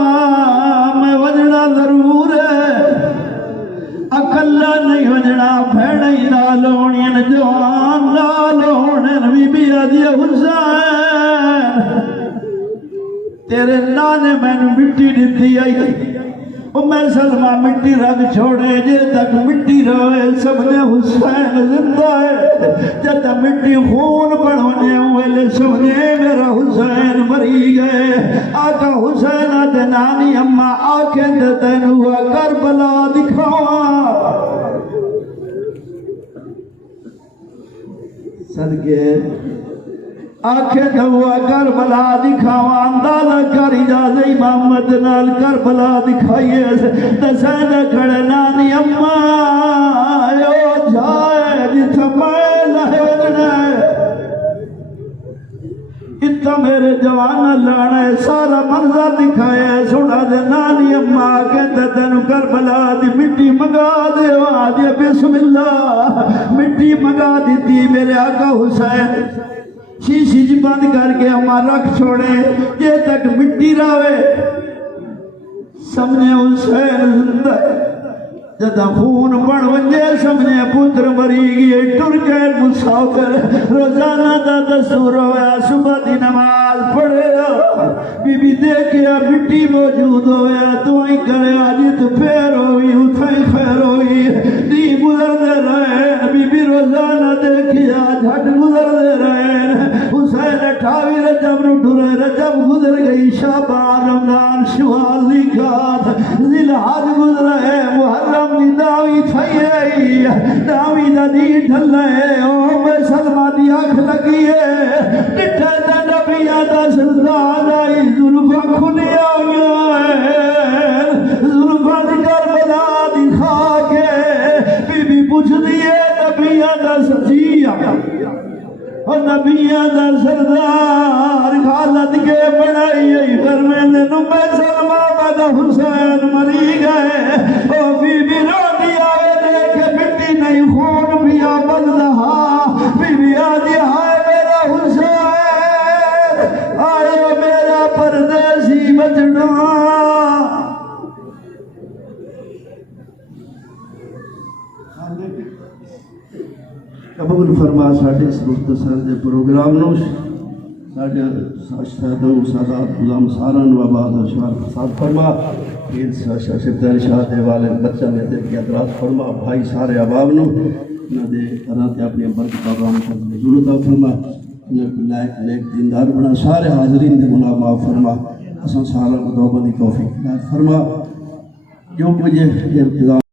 میں ونجنا ضرور ہے اکلا نہیں ونجنا بھیڑی نالونین جوان نالونین بی بی آدھی حسین تیرے نانے میں نے مٹی دیتی آئی میں سلمہ مٹی رکھ چھوڑے جے تک مٹی روئے سب نے حسین زندہ ہے جب مٹی خون پڑھونے ہوئے سب نے میرا حسین مری گئے آقا حسین آدھے نانی اممہ آنکھیں دیتین ہوا کربلا دکھاوا صدقے آنکھیں دھوا کربلا دکھاوا اندازہ کر اجازہ محمد نال کربلا دکھائیے تسین کھڑے نانی اممہ یو جائے جتھا میں لہجنے اتھا میرے جوانا لانے سارا منظر دکھائے سنا دے نانی اممہ کہتے تینو کربلا دی مٹی مگا دے وہاں بسم اللہ مٹی مگا دیتی میرے آقا حسین شیشی جی بند کر کے ہمارا رکھ چھوڑے یہ تک مٹی راوے سمجھے حسین زندہ جدہ خون بڑھ ونجے سمجھے پتر مری گئے ٹرکے مسافر روزانہ دا دستور ہویا صبح دی نماز پڑھے بی بی دیکھیا مٹی موجود ہویا تو ہی کرے آجی تو پھیر ہوئی اتھائی خیر ہوئی دی گزر دے رہے بی بی روزانہ دیکھیا جھٹ گزر دے رہے حسین اٹھاوی رجب نو ڈھرے رجب گزر گئی شعبان رمضان شوال لکھات ذی الحج گزرے محرم نداوی تھئی چلے او میں سلمہ دی آنکھ لگی ہے ڈٹھے تے نبیاں دا سردار آئی زلفاں کھلیا زلفاں دی کربلا دکھا کے بی بی پوچھ دیے نبیاں دا سجیہ اور نبیاں دا سردار خالد کے بڑائی فرمیندے نمبے سلمہ بد حسین مری گئے او بی بی رو دیا دیکھے مٹی نہیں خون پیا بل رہا بی بی آدھی ہائے میرا حسین آئے میرا پردیسی بچڑا قبول فرما ساڑھے اس مختصر دے پروگرام نوش ساڑھے ساشتہ سادات غلام سارن و بعد اشوار فساد فرما پھر شبدال شاہ دے والے بچہ میں دے کی ادراس فرما بھائی سارے عوام نو نہ دے قرآن اپنی برکت آرام کرنے ضرورت فرما لائق لیک دیندار بنا سارے حاضرین دے گناہ معاف فرما حسن سارا کو توبہ دی توفیق فرما جو مجھے انتظام